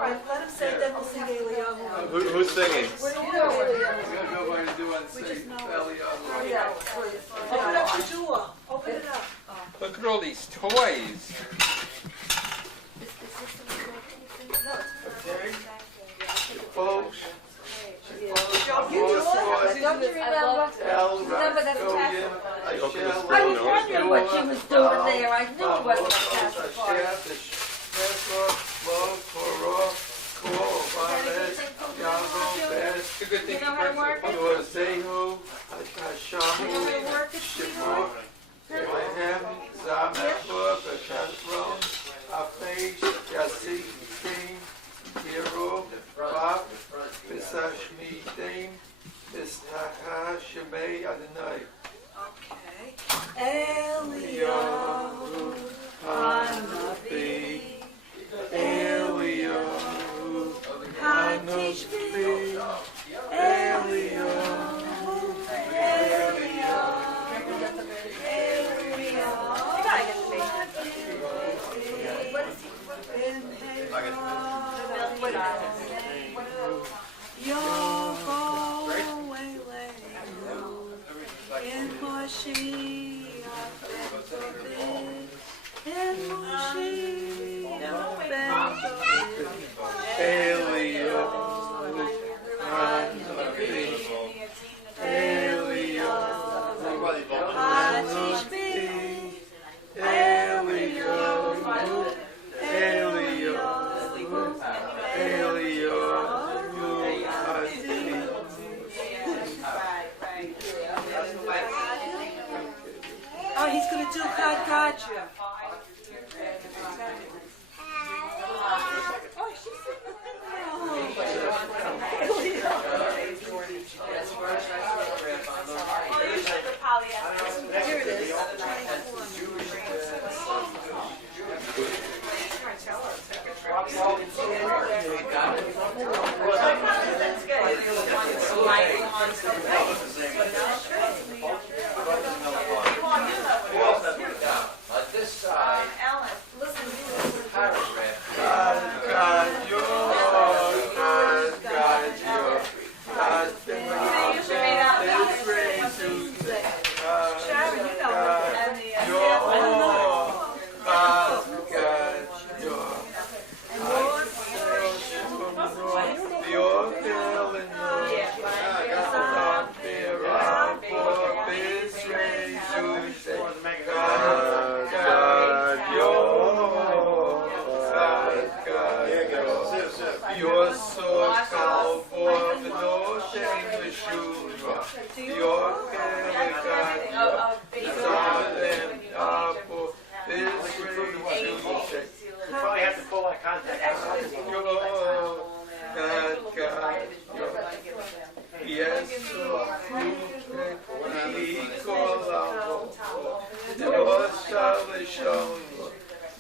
right, let him say it, then we'll sing Eliyahu. Who's singing? Open up the door. Open it up. Look at all these toys. Folks, Don't you remember? Remember that test? I was wondering what she was doing there. I knew it wasn't a test. It's a good thing You know how to work it? You know how to work it, sweetheart? Okay. Eliyahu, Hanavi, Eliyahu, Hatishbi, Eliyahu, You're so cowboy, no shame to shoot. You're You probably have to pull that contact out. Yes, your salvation,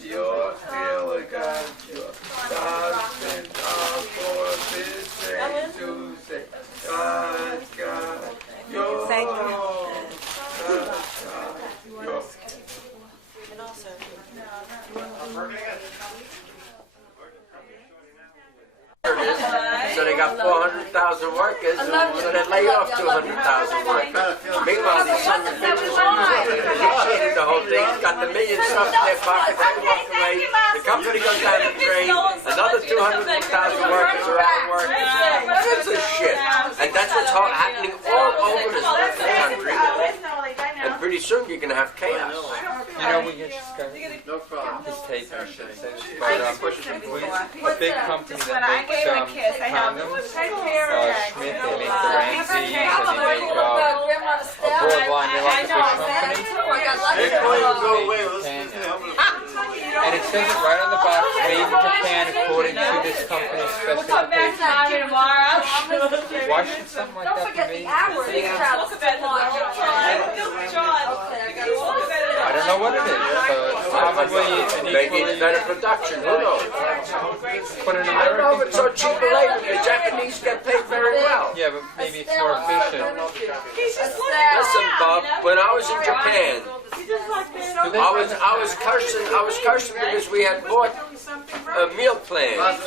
your feeling God, your darling for this day to say, God, your Thank you. And also, So they got 400,000 workers, so they lay off 200,000 workers. Meanwhile, these sons of bitches cheated the whole thing, got the million stuff in their pocket, they walk away, the company goes down the drain, another 200,000 workers are out of work. It's a shit. And that's what's happening all over the country. And pretty soon you're going to have chaos. You know, we just got this tape and shit. But a big company that makes condoms, Schmidt, they make the Ramsey, and they make a Broadline, they're like a big company. They're going to Japan. And it says it right on the box, made in Japan according to this company's specifications. Why should something like that be made? I don't know what it is, but probably an Maybe it's better production, who knows? Put an I don't know if American it's so cheap and labor. The Japanese get paid very well. Yeah, but maybe it's more efficient. Listen, Bob, when I was in Japan, I was cursing because we had bought meal plans,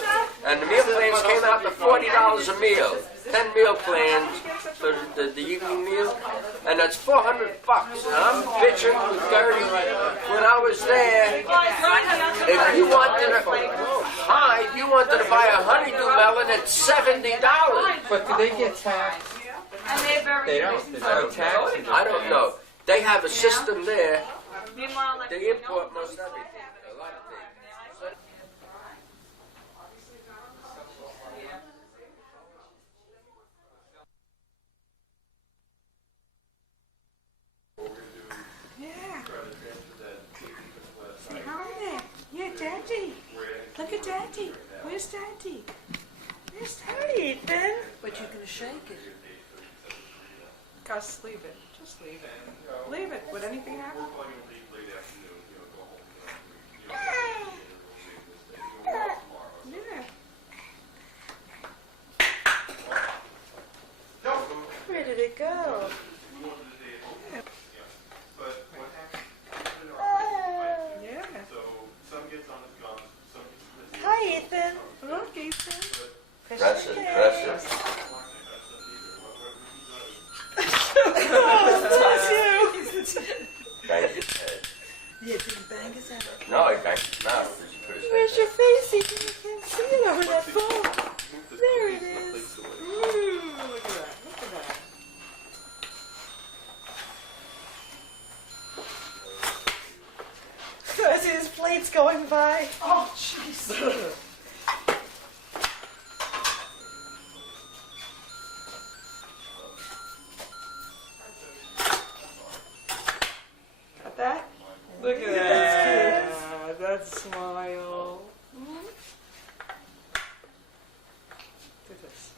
and the meal plans came out to $40 a meal. 10 meal plans for the evening meal, and that's $400. And I'm bitching with dirty. When I was there, if you wanted to buy a honeydew melon at $70. But do they get taxed? They don't. There's no tax. I don't know. They have a system there. They import most everything. A lot of things. Yeah, Daddy. Look at Daddy. Where's Daddy? Where's Daddy, Ethan? But you're gonna shake it. Gus, leave it. Just leave it. Leave it. Would anything happen? Yeah. Where did it go? Yeah. Hi, Ethan. Look, Ethan. Press it, press it. Bang his head. Yeah, did he bang his head? No, he banged his mouth because he put his head Where's your face, Ethan? You can't see it over that phone. There it is. Look at that. Look at that. I see his plates going by. Oh, jeez. Got that? Look at that. That smile. Do this.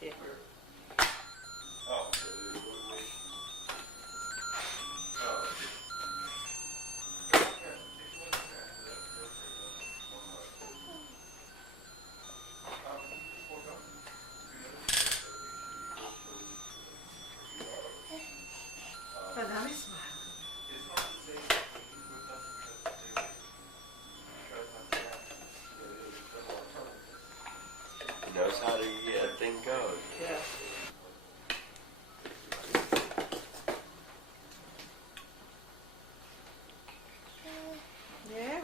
Yeah. And now he's smiling. He knows how the thing goes. Yeah. Yeah.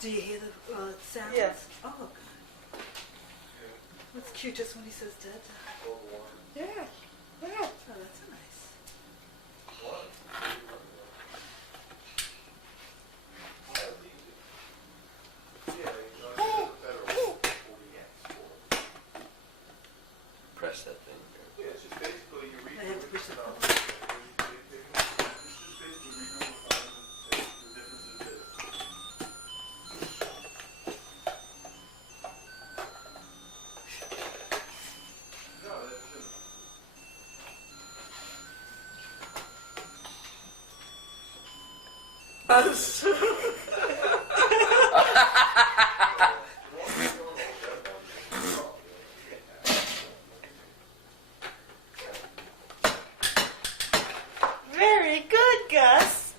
Do you hear the sound? Yes. Oh, It's cute just when he says dead. Yeah. Yeah. Oh, that's nice. Press that thing. Yeah, it's just basically you read. I have to push the button. Very good, Gus.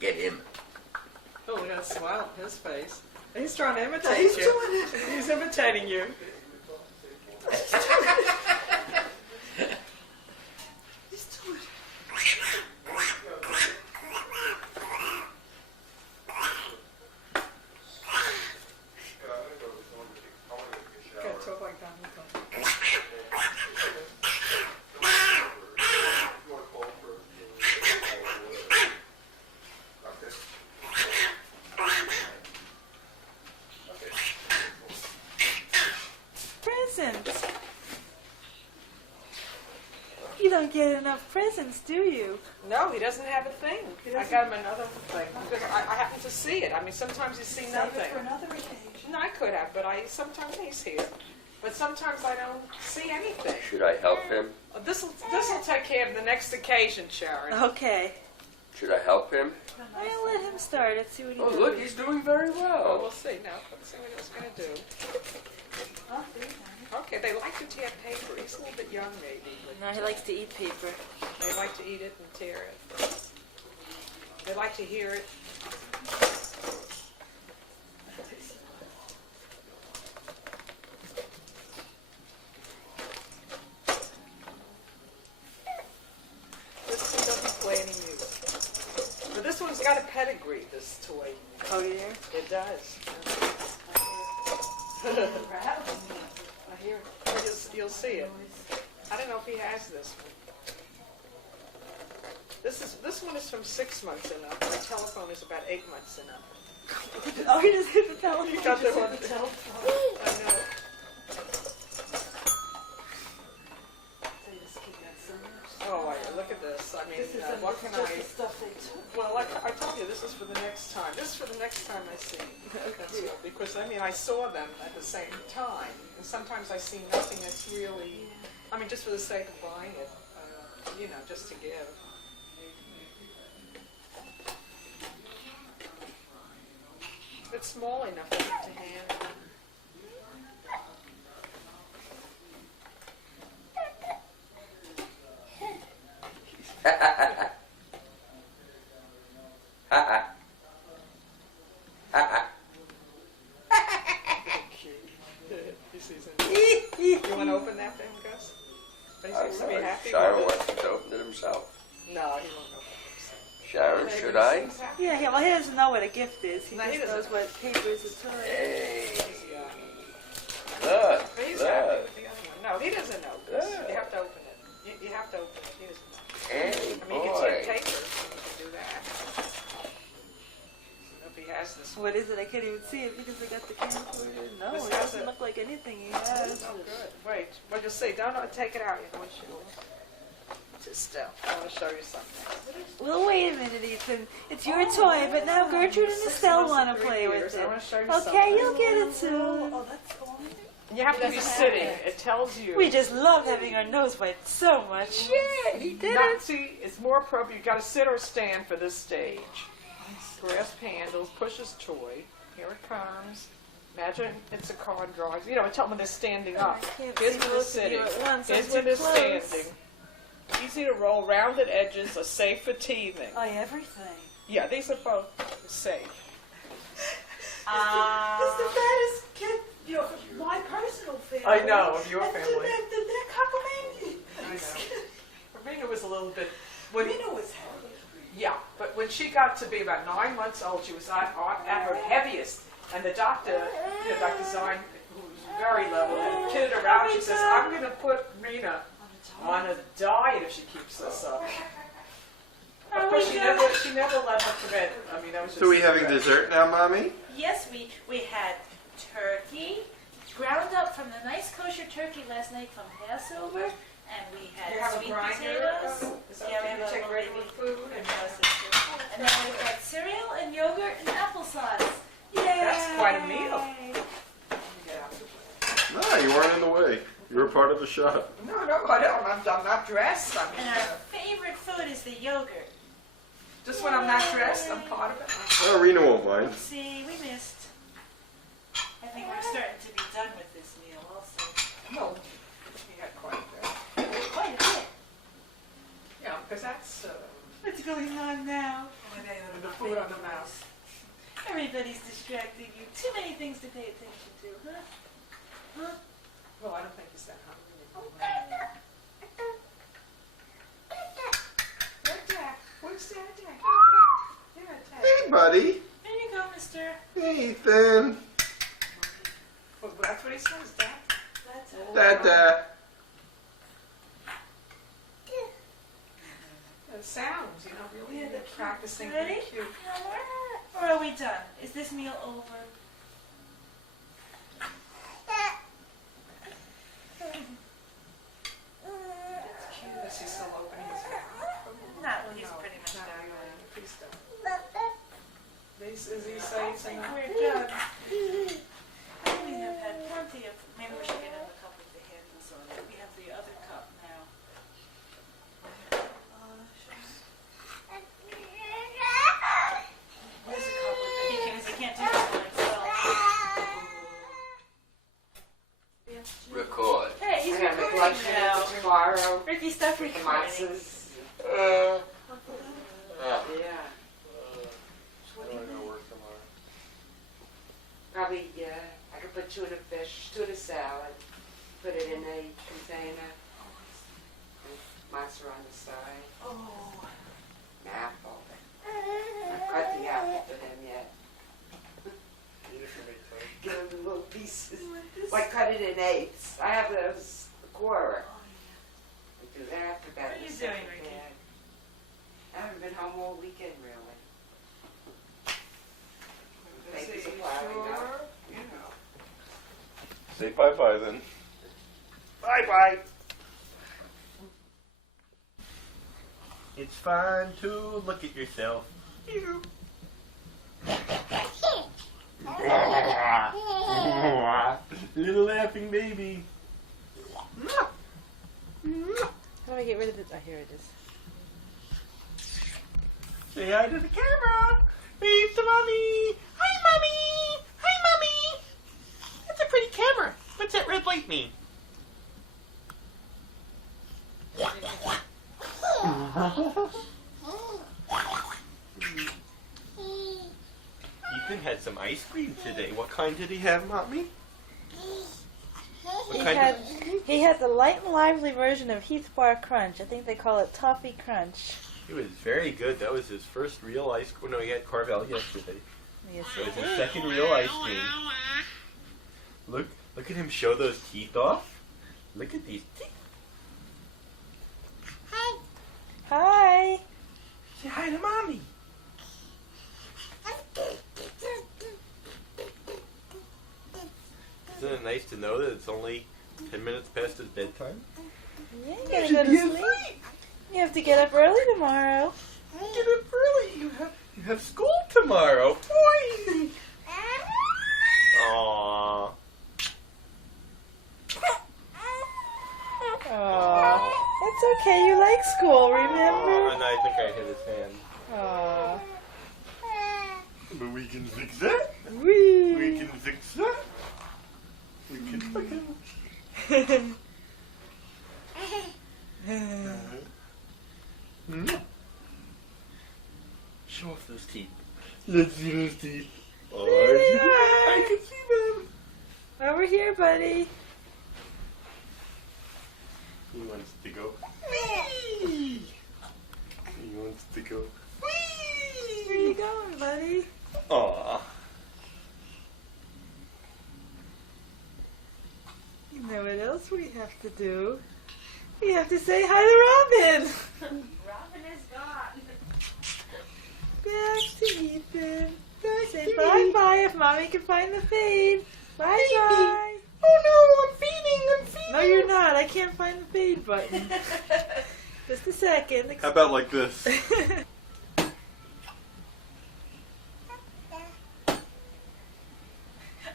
Get him. Oh, we got a smile on his face. He's trying to imitate He's you. doing it. He's imitating you. He's doing it. Gotta talk like Donald Trump. Presents. You don't get enough presents, do you? No, he doesn't have a thing. I got him another thing because I happen to see it. I mean, sometimes you see Save nothing. it for another occasion. No, I could have, but sometimes he's here. But sometimes I don't see anything. Should I help him? This'll take care of the next occasion, Sharon. Okay. Should I help him? I'll let him start. Let's see what he Oh, does. look, he's doing very Oh, well. we'll see now. Let's see what he's going to do. Okay, they like to tear paper. He's a little bit young, maybe. No, he likes to eat paper. They like to eat it and tear it. They like to hear it. This one doesn't play any music. But this one's got a pedigree, this toy. Oh, yeah? It does. I hear it. You'll see it. I don't know if he has this one. This one is from 6 months and up. My telephone is about 8 months and up. Oh, he doesn't hit the telephone. You got He the just one. hit the telephone. I know. Oh, look at this. I mean, what can I? Stuff they took. Well, like I told you, this is for the next time. This is for the next time I see. That's all. Because I mean, I saw them at the same time, and sometimes I see nothing that's really. I mean, just for the sake of buying it, you know, just to give. It's small enough to hand. He sees it. You want to open that for him, Gus? He seems to be happy. Sharon with wants to open it himself. it. No, he won't open it himself. Sharon, Maybe should he I? seems happy. Yeah, well, he doesn't know what a gift is. He No, just he doesn't. knows what paper is a toy. Hey, Yeah. look, But he's look. happy with the other one. No, he doesn't know. Gus. Yeah. You have to open it. You have to open it. He doesn't know. Hey, I mean, you can boy. take papers. You can do that. If he has this one. What is it? I can't even see it because I got the camcorder. No, This it has doesn't a- look like anything he has. Oh, good. Wait. Well, you'll see. Don't take it out. You don't show it. Just, I want to show you something. Well, wait a minute, Ethan. It's your toy, but now Gertrude and Estelle want to play with I it. want to show you Okay, something. you'll get it soon. Oh, that's fine. You have to be sitting. It tells you. We just love having our nose wiped so much. Yeah, he did it. See, it's more appropriate. You got to sit or stand for this stage. Grasp handles, pushes toy. Here it comes. Imagine it's a car drive. You know, tell them when they're standing up. I can't Here's see when they're both of sitting. you at once. Here's I'm when too they're close. standing. Easy to roll, rounded edges are safe for teething. Oh, everything. Yeah, these are both safe. He's the fattest kid, you know, from my personal family. I know, of your And family. They're cockamamie. I know. Rena was a little bit. Rena was heavy. Yeah, but when she got to be about 9 months old, she was at her heaviest. And the doctor, Dr. Zine, who's very level, and kidded around. She says, I'm going to put Rena on a diet if she keeps this up. Of course, she never let her forget. I mean, that was just. So we having dessert now, Mommy? Yes, we had turkey, ground up from the nice kosher turkey last night from Passover, and we had You have a sweet grinder? potatoes. Is that Yeah, we okay to have a take little regular baby food? and and then we've got cereal and yogurt and applesauce. Yay! That's quite a meal. No, you weren't in the way. You were part of the shop. No, I don't. I'm not dressed. And our favorite food is the yogurt. Just when I'm not dressed, I'm part of it. Oh, Rena won't mind. See, we missed. I think we're starting to be done with this meal also. No, we had quite a bit. Quite a bit. Yeah, because that's What's going on now? the food on the mouth. Everybody's distracting you. Too many things to pay attention to, huh? Huh? Well, I don't think it's that hungry. Where's Dad? Yeah, Dad. Hey, buddy. There you go, mister. Hey, Ethan. Well, that's what he says, Dad. That's Dada. The sounds, really they're practicing. Ready? Pretty cute. Or are we done? Is this meal over? It's cute. Is he still opening his mouth? Not when he's pretty much Not done. really. Please don't. Is he saying I think something? we're done. I think we have had plenty of. Maybe we should get another cup with the handles on it. We have the other cup now. Where's the cup with the handles? He can't do this by himself. Record. Hey, he's I have a recording lunch now. tomorrow. Ricky, stop With the recording. matzahs. Yeah. Probably, I could put tuna fish, tuna salad, put it in a container, with matzah on the side, Oh. an apple. I cut the apple for him yet. Give him the little pieces. Like cut it in eighths. I have those quarter. I do that, put that What are in you the second doing, Ricky? bag. I haven't been home all weekend, really. Babies are plowing up. Say bye-bye then. Bye-bye. It's fun to look at yourself. Little laughing baby. How do I get rid of it? Oh, here it is. Say hi to the camera. Wave to mommy. Hi, mommy. Hi, mommy. That's a pretty camera. What's that red light mean? Ethan had some ice cream today. What kind did he have, mommy? He had the light and lively version of Heath Bar Crunch. I think they call it Toffee Crunch. It was very good. That was his first real ice cream. No, he had Carvel yesterday. Yes, It was his second real ice cream. Look at him show those teeth off. Look at these teeth. Hi. Say hi to mommy. Isn't it nice to know that it's only 10 minutes past his bedtime? Yeah, you gotta go to sleep. You have to get up early tomorrow. Get up early. You have school tomorrow. Boy. Aww. Aw, that's okay. You like school, remember? And I think I hit his hand. Aw. But we can fix that. Whee. We can fix that. We can fix it. Show off those teeth. Let's see those teeth. Oh, I can see them. Over here, buddy. He wants to go. Whee! He wants to go. Where you going, buddy? Aw. else we have to do? We have to say hi to Robin. Robin is gone. Back to Ethan. Say bye-bye if Mommy can find the fade. Bye-bye. Oh no, I'm feeding. No, you're not. I can't find the fade button. Just a second. How about like this?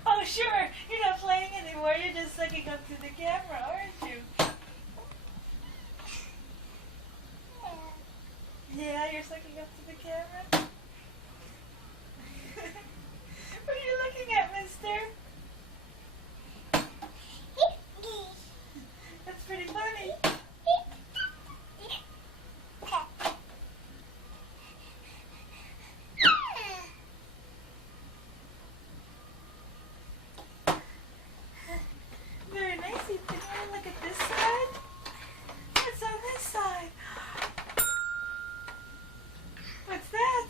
Oh, sure. You're not playing anymore. You're just sucking up to the camera, aren't you? Yeah, you're sucking up to the camera. What are you looking at, mister? That's pretty funny. Very nice, Ethan. You want to look at this side? What's on this side? What's that?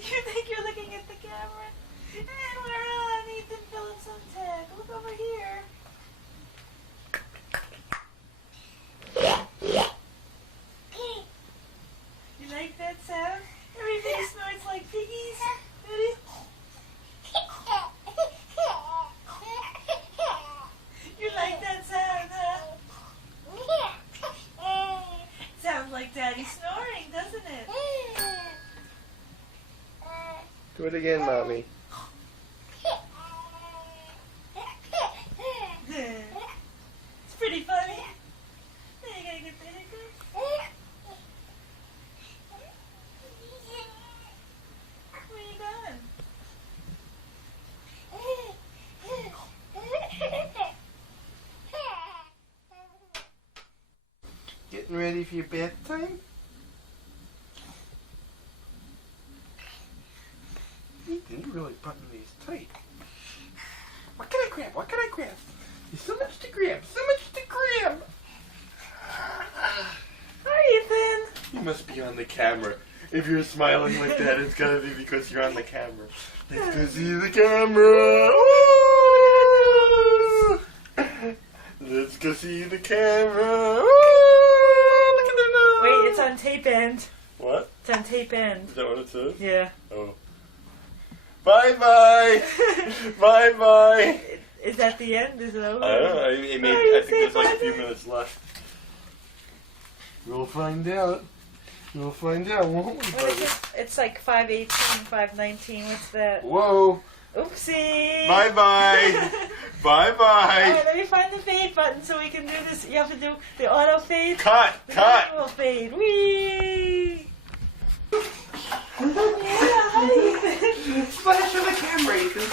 You think you're looking at the camera? And we're on Ethan Phillips on tag. Look over here. You like that sound? Everybody snorts like piggies. Ready? You like that sound, huh? Sounds like Daddy snoring, doesn't it? Do it again, Mommy. It's pretty funny. Now you gotta get the hiccups. Where you going? Getting ready for your bath time? Ethan, you really button these tight. What can I grab? What can I grab? There's so much to grab. So much to grab. Hi, Ethan. You must be on the camera. If you're smiling like that, it's gotta be because you're on the camera. Let's go see the camera. Ooh. Let's go see the camera. Ooh. Look at the nose. Wait, it's on tape end. What? It's on tape end. Is that what it says? Yeah. Oh. Bye-bye. Bye-bye. Is that the end? Is it over? I don't know. I think there's like a few minutes left. We'll find out. We'll find out, won't we, What is buddy? it? It's like 518, 519. What's that? Whoa. Oopsie. Bye-bye. Bye-bye. Alright, let me find the fade button so we can do this. You have to do the auto fade. Cut. The Cut. manual fade. Whee! Yeah, hi. Splash on the camera, Ethan.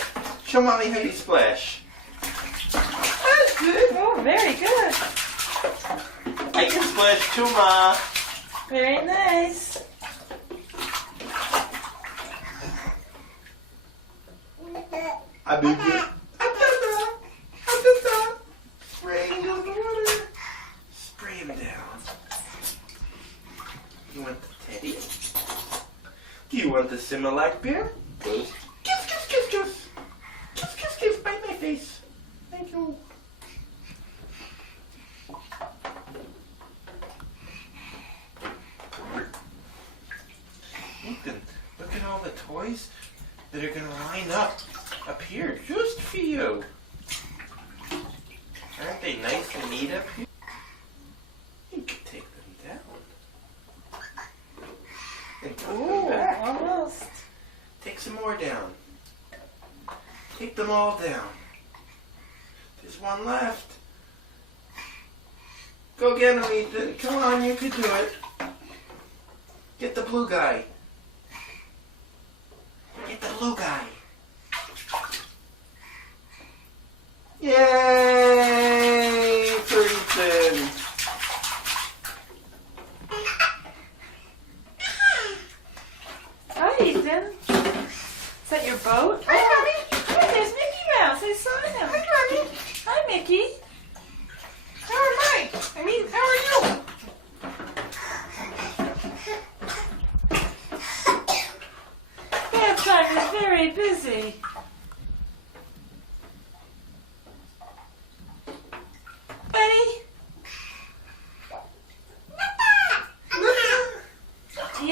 Show Mommy how you splash. That's good. Oh, very good. I can splash too, Ma. Very nice. I did it. Spray him down the water. Spray him down. You want the teddy? Do you want the Similac bear? Kiss, kiss, kiss, kiss. Kiss, kiss, kiss. Bite my face. Thank you. Ethan, look at all the toys that are gonna line up here just for you. Aren't they nice and neat up here? You can take them down. And put them back. Almost. Take some more down. Take them all down. There's one left. Go get him, Ethan. Come on, you can do it. Get the blue guy. Get the blue guy. Yay for Ethan. Hi, Ethan. Is that your boat? Hi, Mommy. Oh, there's Mickey Mouse. I saw him. Hi, Mommy. Hi, Mickey. How am I? I mean, how are you? Bath time is very busy.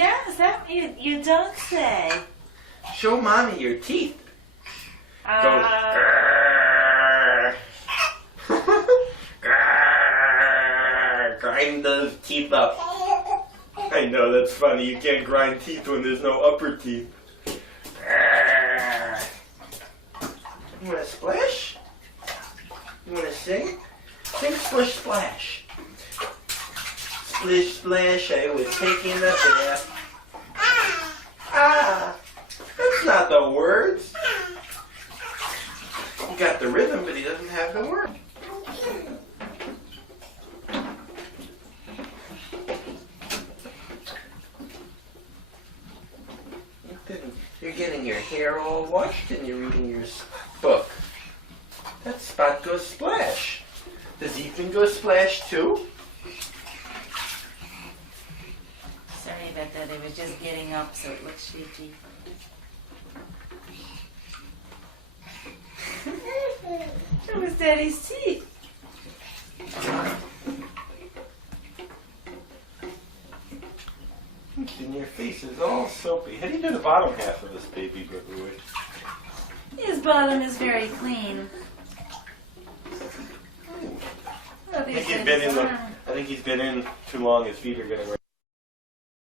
yes, that you don't say. Show mommy your teeth. Go. Grind those teeth up. I know, that's funny. You can't grind teeth when there's no upper teeth. You want to splash? You want to sing? Sing Splish Splash. Splish Splash, I was taking a bath. Ah, that's not the words. He got the rhythm, but he doesn't have the word. You're getting your hair all washed and you're reading your book. That Spot goes splash. Does Ethan go splash too? Sorry about that. I was just getting up, so it looks shaky. That was Daddy's teeth. And your face is all soapy. How do you do the bottom half of this baby, Brooklyn? His bottom is very clean. I think he's been in too long. His feet are getting ready.